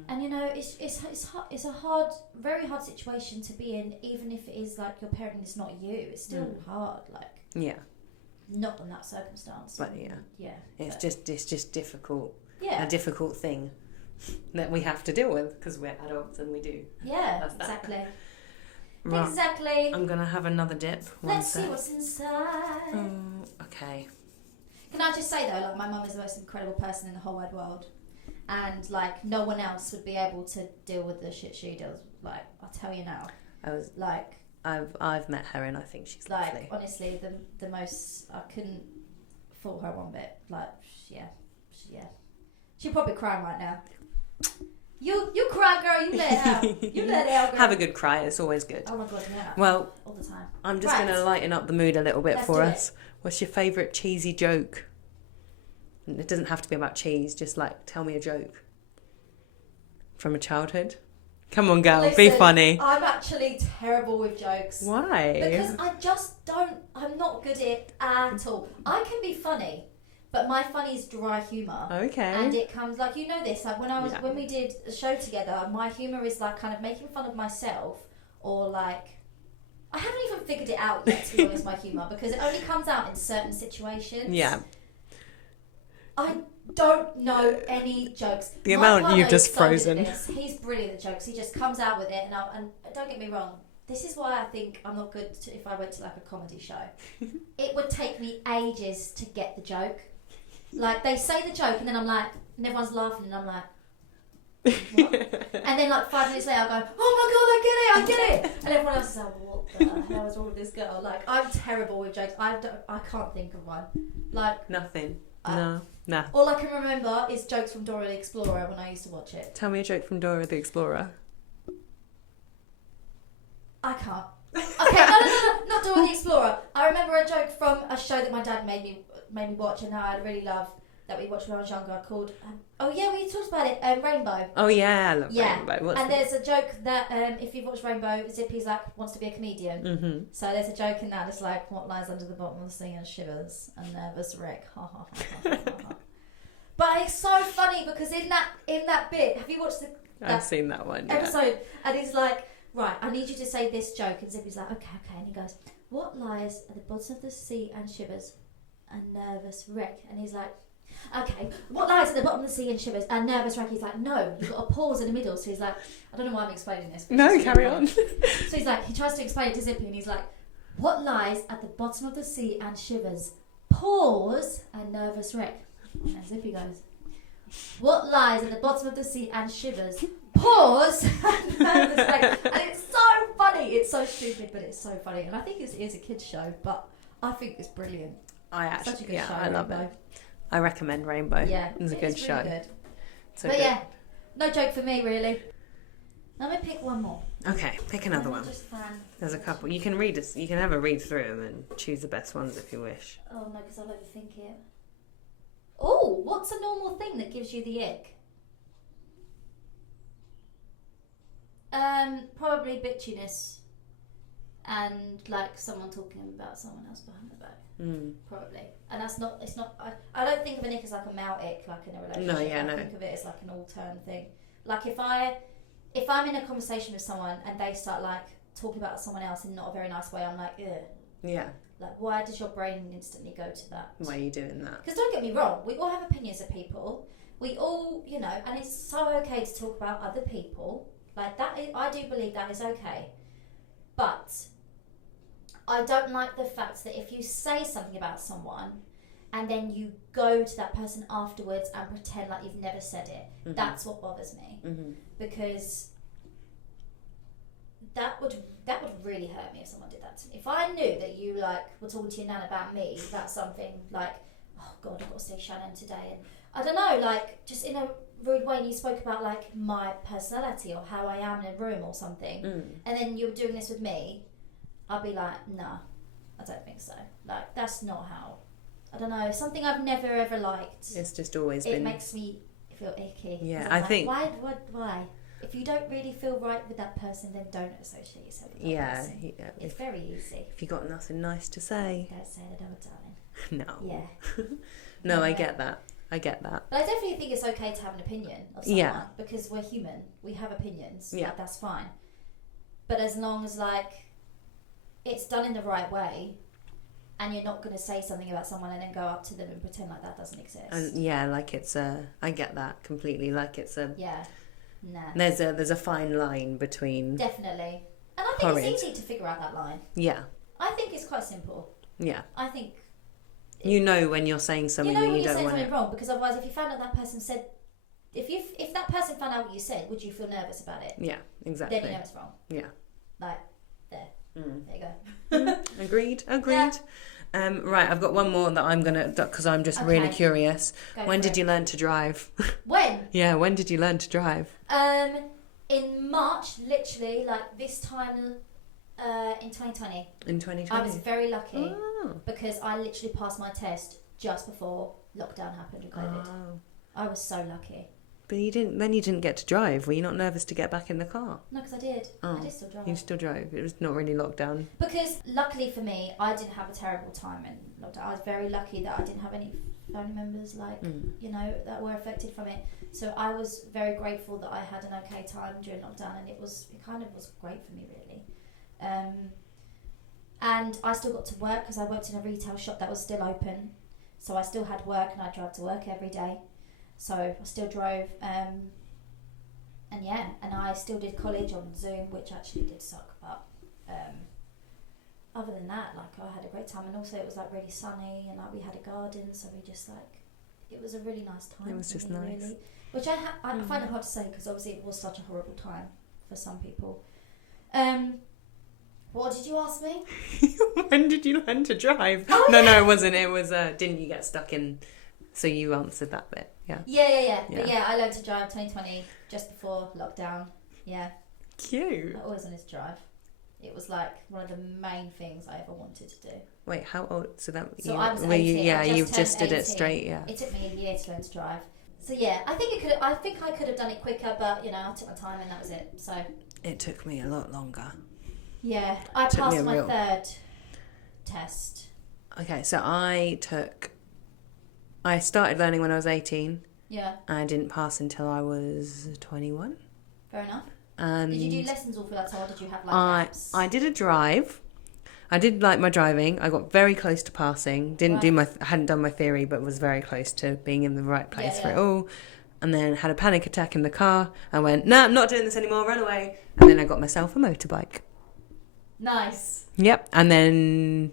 And you know, it's a hard, very hard situation to be in, even if it is like your parent is not you. It's still hard, like not in that circumstance. But it's just difficult. A difficult thing that we have to deal with because we're adults and we do. Yeah, exactly. Right. Exactly. I'm gonna have another dip. Let's see what's inside. Okay. Can I just say though, like, my mum is the most incredible person in the whole wide world, and like no one else would be able to deal with the shit she does. Like, I'll tell you now. I've met her and I think she's like, lovely. Honestly, the most, I couldn't fault her one bit. Like, she'd probably cry right now. You cry, girl. You let it out. You let it out, girl. Have a good cry. It's always good. Oh my god, yeah. Well, all the time. I'm just going to lighten up the mood a little bit Let's for do us. What's your favourite cheesy joke? It doesn't have to be about cheese. Just like, tell me a joke from a childhood. Come on, girl. Be Listen, funny. I'm actually terrible with jokes. Why? Because I just don't. I'm not good at it at all. I can be funny, but my funny is dry humour. Okay. And it comes like, you know this, like when we did a show together, my humour is like kind of making fun of myself, or like I haven't even figured it out yet, to be honest, my humour, because it only comes out in certain situations. Yeah. I don't know any jokes. The My amount partner you've just is so good at frozen. this. He's brilliant at jokes. He just comes out with it, and don't get me wrong. This is why I think I'm not good if I went to like a comedy show. It would take me ages to get the joke. Like they say the joke, and then I'm like, and everyone's laughing, and I'm like, what? And then like 5 minutes later, I go, oh my god, I get it. And everyone else is like, what the hell is wrong with this girl? Like I'm terrible with jokes. I can't think of one. Like Nothing. No. all I can remember is jokes from Dora the Explorer when I used to watch it. Tell me a joke from Dora the Explorer. I can't. Okay, no, not Dora the Explorer. I remember a joke from a show that my dad made me watch, and I really love that we watched when I was younger. Called we talked about it. Rainbow. Oh yeah, I love Rainbow. And there's a joke that if you've watched Rainbow, Zippy's like wants to be a comedian. Mm-hmm. So there's a joke in that that's like, what lies under the bottom of the sea and shivers, a nervous wreck. Ha ha ha ha ha ha. But it's so funny because in that bit, have you watched I've seen that one. Yeah. episode? And he's like, right, I need you to say this joke, and Zippy's like, okay, and he goes, what lies at the bottom of the sea and shivers, a nervous wreck? And he's like, okay, what lies at the bottom of the sea and shivers, a nervous wreck? He's like, no, you've got a pause in the middle. So he's like, I don't know why I'm explaining this. No, carry on. So he's like, he tries to explain it to Zippy, and he's like, what lies at the bottom of the sea and shivers, pause, a nervous wreck? And Zippy goes, what lies at the bottom of the sea and shivers, pause, and nervous wreck? And it's so funny. It's so stupid, but it's so funny. And I think it is a kid's show, but I think it's brilliant. Such a good show, I love Rainbow. it. I recommend Rainbow. Yeah, it's a good show. Really good. So but good. yeah, no joke for me really. Let me pick one more. Okay, pick another one. There's a couple. You can You can have a read through them and choose the best ones if you wish. Oh no, because I'll overthink it. Oh, what's a normal thing that gives you the ick? Probably bitchiness, and like someone talking about someone else behind the back. Probably, and that's not. It's not. I don't think of an ick as like a male ick, like in a relationship. I think of it as like an all-term thing. Like if I'm in a conversation with someone and they start like talking about someone else in not a very nice way, I'm like, ugh. Yeah. Like, why does your brain instantly go to that? Why are you doing that? Because don't get me wrong, we all have opinions of people. We all, and it's so okay to talk about other people. Like that, I do believe that is okay. But I don't like the fact that if you say something about someone and then you go to that person afterwards and pretend like you've never said it, that's what bothers me. Because that would really hurt me if someone did that to me. If I knew that you like were talking to your nan about me, that's something like, oh God, I've got to see Shannon today, and I don't know, like just in a rude way, and you spoke about like my personality or how I am in a room or something, and then you were doing this with me, I'd be like, nah, I don't think so. Like that's not how. I don't know, something I've never ever liked. It's just always been. It makes me feel icky. Yeah, I like, think. Why? If you don't really feel right with that person, then don't associate yourself with that person. Yeah. It's very easy. If you got nothing nice to say. Don't say it, darling. No. Yeah. No, I get that. But I definitely think it's okay to have an opinion of someone because we're human. We have opinions. Yeah. Like, that's fine. But as long as like it's done in the right way, and you're not going to say something about someone and then go up to them and pretend like that doesn't exist. And like it's I get that completely. Like it's Nah. There's a fine line between. Definitely. And I think it's easy to figure out that line. Yeah. I think it's quite simple. Yeah. I think. You know when you're saying something that you don't want. You know when you're saying something wrong, because otherwise, if you found out that person said, if that person found out what you said, would you feel nervous about it? Yeah, exactly. Then you know it's wrong. Yeah. Like there. There you go. Agreed. Yeah. Right, I've got one more that I'm gonna, because I'm just really curious. When did you learn to drive? When? Yeah, when did you learn to drive? In March, literally, like this time, in 2020. In 2020. I was very lucky because I literally passed my test just before lockdown happened with COVID. Oh. I was so lucky. But you didn't get to drive. Were you not nervous to get back in the car? No, because I did. Oh. I did still drive. You still drove. It was not really locked down. Because luckily for me, I didn't have a terrible time in lockdown. I was very lucky that I didn't have any family members that were affected from it. So I was very grateful that I had an okay time during lockdown, and it kind of was great for me really. And I still got to work because I worked in a retail shop that was still open. So I still had work, and I drove to work every day. So I still drove, and I still did college on Zoom, which actually did suck, but other than that, like, I had a great time, and also it was like really sunny, and like we had a garden, so we just like, it was a really nice time. It was just nice. really. Which I find it hard to say because obviously it was such a horrible time for some people. What did you ask me? When did you learn to drive? Oh, no, it wasn't. It was, didn't you get stuck in... So you answered that bit, yeah. Yeah. But yeah, I learned to drive 2020, just before lockdown. Yeah. Cute. I always wanted to drive. It was like one of the main things I ever wanted to do. Wait, how old? So I was 18. You just did 18. it straight, yeah. It took me a year to learn to drive. So yeah, I think I could have done it quicker, but I took my time and that was it. So it took me a lot longer. Yeah, I passed my third test. Okay, so I started learning when I was 18. Yeah. And I didn't pass until I was 21. Fair enough. And did you do lessons all for that time, or did you have like apps? I did a drive. I did like my driving. I got very close to passing. Hadn't done my theory, but was very close to being in the right place for it all. And then had a panic attack in the car. I went, I'm not doing this anymore, run away. And then I got myself a motorbike. Nice. Yep. And then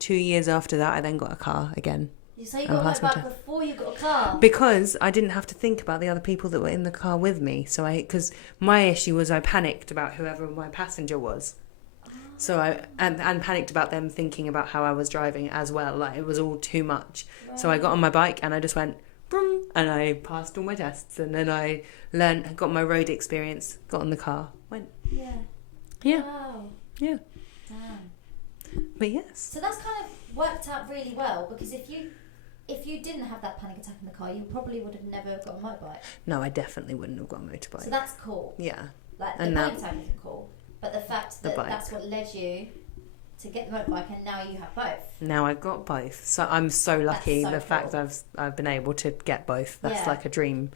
2 years after that, I then got a car again. So you got a motorbike before you got a car? Because I didn't have to think about the other people that were in the car with me. So because my issue was I panicked about whoever my passenger was. So and panicked about them thinking about how I was driving as well. Like, it was all too much. Right. So I got on my bike and I just went, broom, and I passed all my tests. And then I got my road experience, got in the car, went. Yeah. Yeah. Wow. Yeah. Damn. But yes. So that's kind of worked out really well, because if you didn't have that panic attack in the car, you probably would have never got a motorbike. No, I definitely wouldn't have got a motorbike. So that's cool. Yeah. Like, the panic attack is cool. But the fact that that's what led you to get the motorbike, and now you have both. Now I've got both. So I'm so lucky. So the fact I've been able to get both. That's like a dream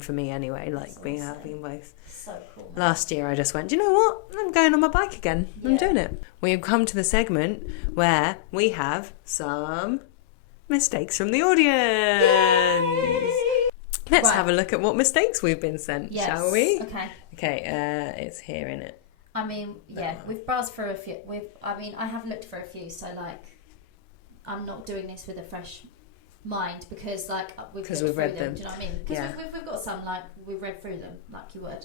for me anyway. Like, that's being happy in both. So cool. Man. Last year I just went, do you know what? I'm going on my bike again. Yeah. I'm doing it. We've come to the segment where we have some mistakes from the audience. Yay! Let's have a look at what mistakes we've been sent, shall we? Okay, it's here, innit? I mean, yeah, we've browsed through a few. I have looked for a few, so like, I'm not doing this with a fresh mind, because like we've read them. Do you know what I mean? Because we've got some, like, we've read through them like you would.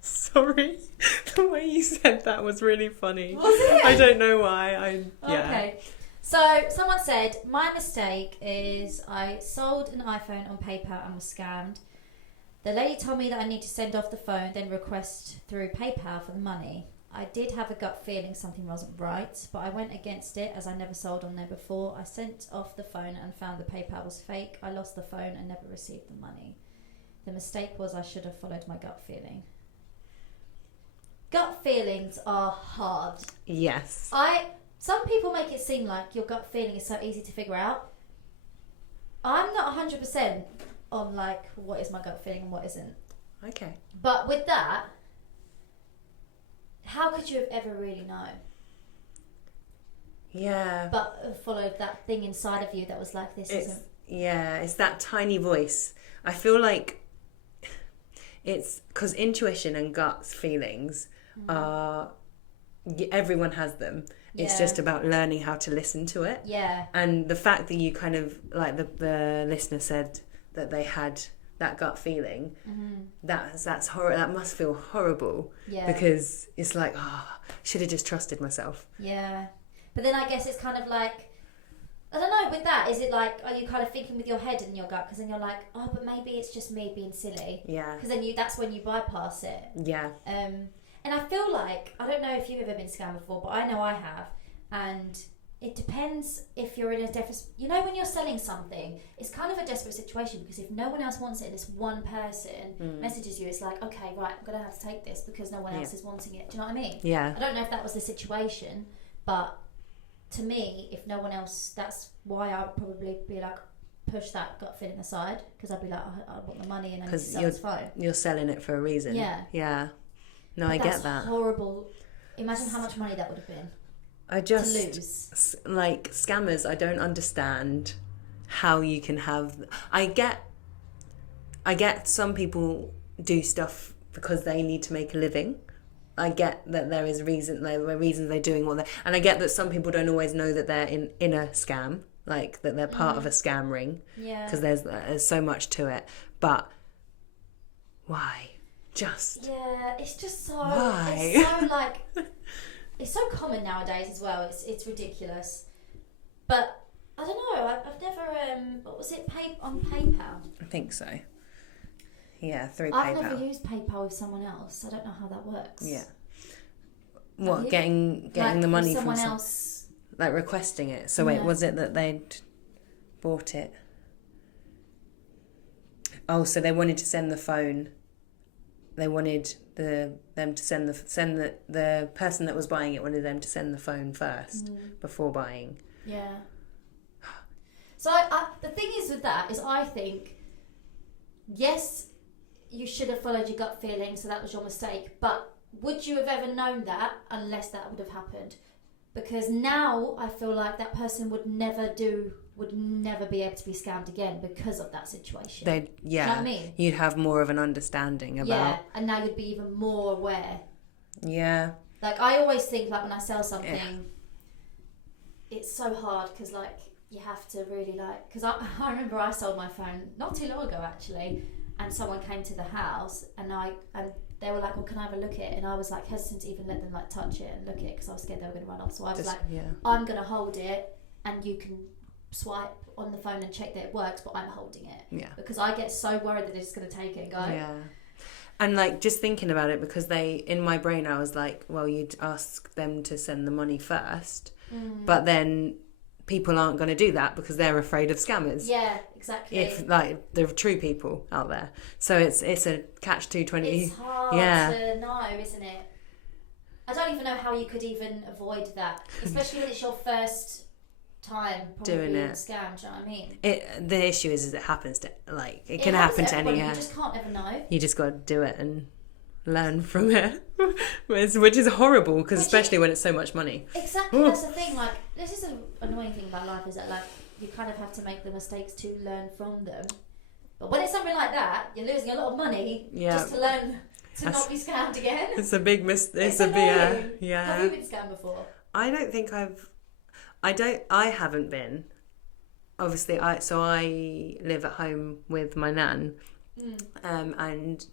Sorry, the way you said that was really funny. Was it? I don't know why. Okay. So someone said, my mistake is I sold an iPhone on PayPal and was scammed. The lady told me that I need to send off the phone, then request through PayPal for the money. I did have a gut feeling something wasn't right, but I went against it as I never sold on there before. I sent off the phone and found the PayPal was fake. I lost the phone and never received the money. The mistake was I should have followed my gut feeling. Gut feelings are hard. Yes. Some people make it seem like your gut feeling is so easy to figure out. I'm not 100% on like what is my gut feeling and what isn't. Okay. But with that, how could you have ever really known? Yeah. But followed that thing inside of you that was like, this isn't. Yeah, it's that tiny voice. I feel like it's because intuition and gut feelings are, everyone has them. It's just about learning how to listen to it. Yeah. And the fact that you kind of, like the listener said that they had that gut feeling, Mm-hmm. that's horrible. That must feel horrible. Yeah. Because it's like, should have just trusted myself. Yeah. But then I guess it's kind of like, I don't know, with that, is it like, are you kind of thinking with your head and your gut? Because then you're like, oh, but maybe it's just me being silly. Yeah. Because then that's when you bypass it. Yeah. And I feel like, I don't know if you've ever been scammed before, but I know I have. And it depends if you're in a deficit. You know, when you're selling something, it's kind of a desperate situation, because if no one else wants it and this one person messages you, it's like, okay, right, I'm going to have to take this because no one else is wanting it. Do you know what I mean? Yeah. I don't know if that was the situation, but to me, if no one else, that's why I would probably be like, push that gut feeling aside, because I'd be like, I want the money and I need to sell this phone. You're selling it for a reason. Yeah. Yeah. No, But I get that. That's horrible. Imagine how much money that would have been. I To just lose. like scammers. I don't understand how you can have. I get some people do stuff because they need to make a living. I get that there are reasons they're doing what they, and I get that some people don't always know that they're in a scam, like that they're part of a scam ring. Yeah. Because there's so much to it. But why? Just Yeah, it's just so. Why? It's so like. It's so common nowadays as well. It's ridiculous. But I don't know. I've never. What was it? On PayPal. I think so. Yeah, through I've PayPal. never used PayPal with someone else. I don't know how that works. Yeah. What, you? getting Like, the money someone from else. like requesting it. So wait, Yeah. was it that they'd bought it? Oh, so they wanted to send the phone. They wanted them to send the person that was buying it wanted them to send the phone first before buying. Yeah. So the thing is with that is I think, yes, you should have followed your gut feeling, so that was your mistake. But would you have ever known that unless that would have happened? Because now I feel like that person would never be able to be scammed again because of that situation. Yeah. Do you know what I mean? You'd have more of an understanding about. Yeah, and now you'd be even more aware. Yeah. Like, I always think, like, when I sell something, it's so hard because, like, you have to really, like... Because I remember I sold my phone not too long ago, actually, and someone came to the house, and they were like, well, can I have a look at it? And I was, like, hesitant to even let them, like, touch it and look at it because I was scared they were going to run off. So I was I'm going to hold it, and you can swipe on the phone and check that it works, but I'm holding it. Yeah. Because I get so worried that they're just going to take it and go. Yeah. And like just thinking about it, because in my brain I was like, well, you'd ask them to send the money first, but then people aren't going to do that because they're afraid of scammers. Yeah, exactly. If like the true people out there, so it's a catch-22. It's hard to know, isn't it? I don't even know how you could even avoid that, especially when it's your first time doing it. Scam. Do you know what I mean? The issue is it happens to it can happen to anyone. You just can't ever know. You just got to do it and learn from it, which is horrible because especially when it's so much money. Exactly, that's the thing. Like, this is an annoying thing about life, is that like you kind of have to make the mistakes to learn from them. But when it's something like that, you're losing a lot of money just to learn to not be scammed again. It's a big It's a big yeah. Have you been scammed before? I don't think I haven't been. Obviously, I live at home with my nan, and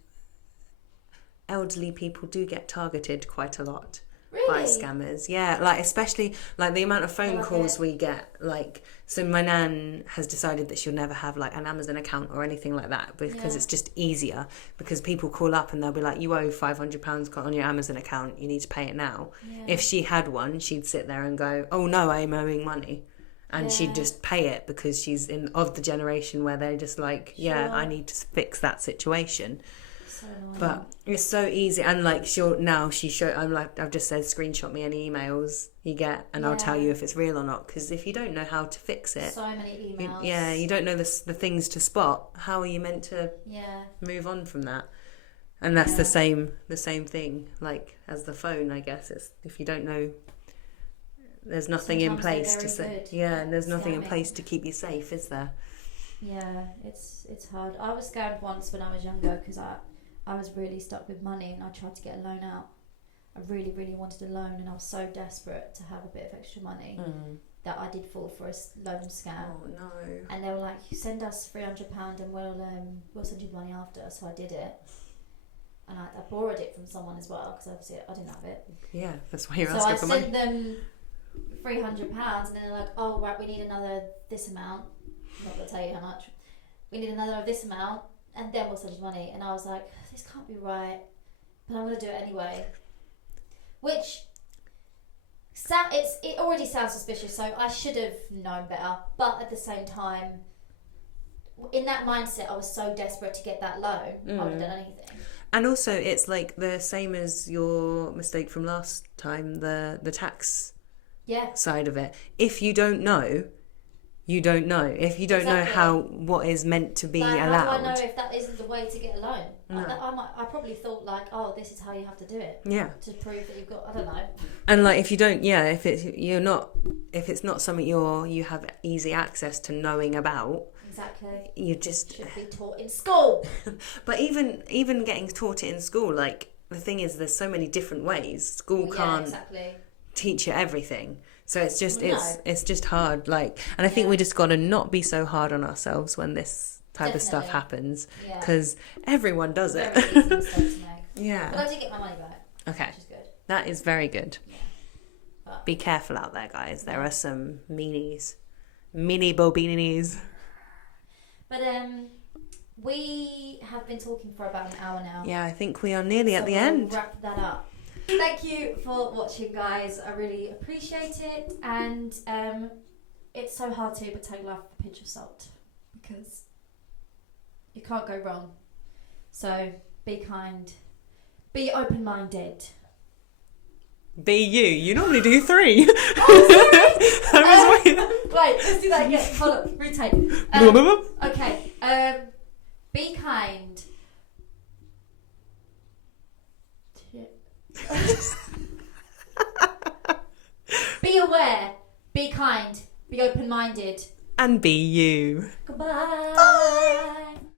elderly people do get targeted quite a lot by scammers. Yeah, like especially like the amount of phone calls we get. Like, so my nan has decided that she'll never have like an Amazon account or anything like that because it's just easier. Because people call up and they'll be like, "You owe £500 on your Amazon account. You need to pay it now." Yeah. If she had one, she'd sit there and go, "Oh no, I'm owing money." And she'd just pay it because she's of the generation where they're just like, I need to fix that situation. So annoying. But it's so easy, and like I've just said, screenshot me any emails you get, and I'll tell you if it's real or not. Because if you don't know how to fix it, so many emails. You don't know the things to spot. How are you meant to move on from that? And that's the same thing, like as the phone. I guess it's if you don't know. There's nothing in place to say. Yeah, and there's nothing in place to keep you safe, is there? Yeah, it's hard. I was scammed once when I was younger because I was really stuck with money and I tried to get a loan out. I really, really wanted a loan and I was so desperate to have a bit of extra money. that I did fall for a loan scam. Oh no. And they were like, you send us £300 and we'll send you the money after. So I did it. And I borrowed it from someone as well, because obviously I didn't have it. Yeah, that's why you're so asking for money. So I sent them £300 and then they're like, oh right, we need another this amount. I'm not going to tell you how much. We need another of this amount and then we'll send you money. And I was like, this can't be right, but I'm going to do it anyway. Which... it already sounds suspicious, so I should have known better. But at the same time, in that mindset, I was so desperate to get that loan, I would have done anything. And also, it's like the same as your mistake from last time, the tax side of it. If you don't know, you don't know. If you don't know what is meant to be allowed. How do I know if that isn't the way to get a loan? No. I probably thought like, oh, this is how you have to do it. Yeah. To prove that you've got, I don't know. And like, if you don't, if it's not something you have easy access to knowing about. Exactly. You just should be taught in school. But even getting taught it in school, like the thing is, there's so many different ways. School can't teach you everything. So it's just it's just hard, like, and I think we just got to not be so hard on ourselves when this type of stuff happens, because everyone does it. Very easy mistake to make. Yeah. But I did get my money back. Okay. Which is good. That is very good. Yeah. But be careful out there, guys. There are some mini bobinis. But we have been talking for about an hour now. Yeah, I think we are nearly at the end. We'll wrap that up. Thank you for watching, guys. I really appreciate it, and it's so hard to, but take life with a pinch of salt, because you can't go wrong. So be kind, be open-minded. Be you. You normally do 3. Oh, sorry. Wait, let's do that again. Hold on, retake. Okay. Be kind. Be aware, be kind, be open-minded, and be you. Goodbye. Bye.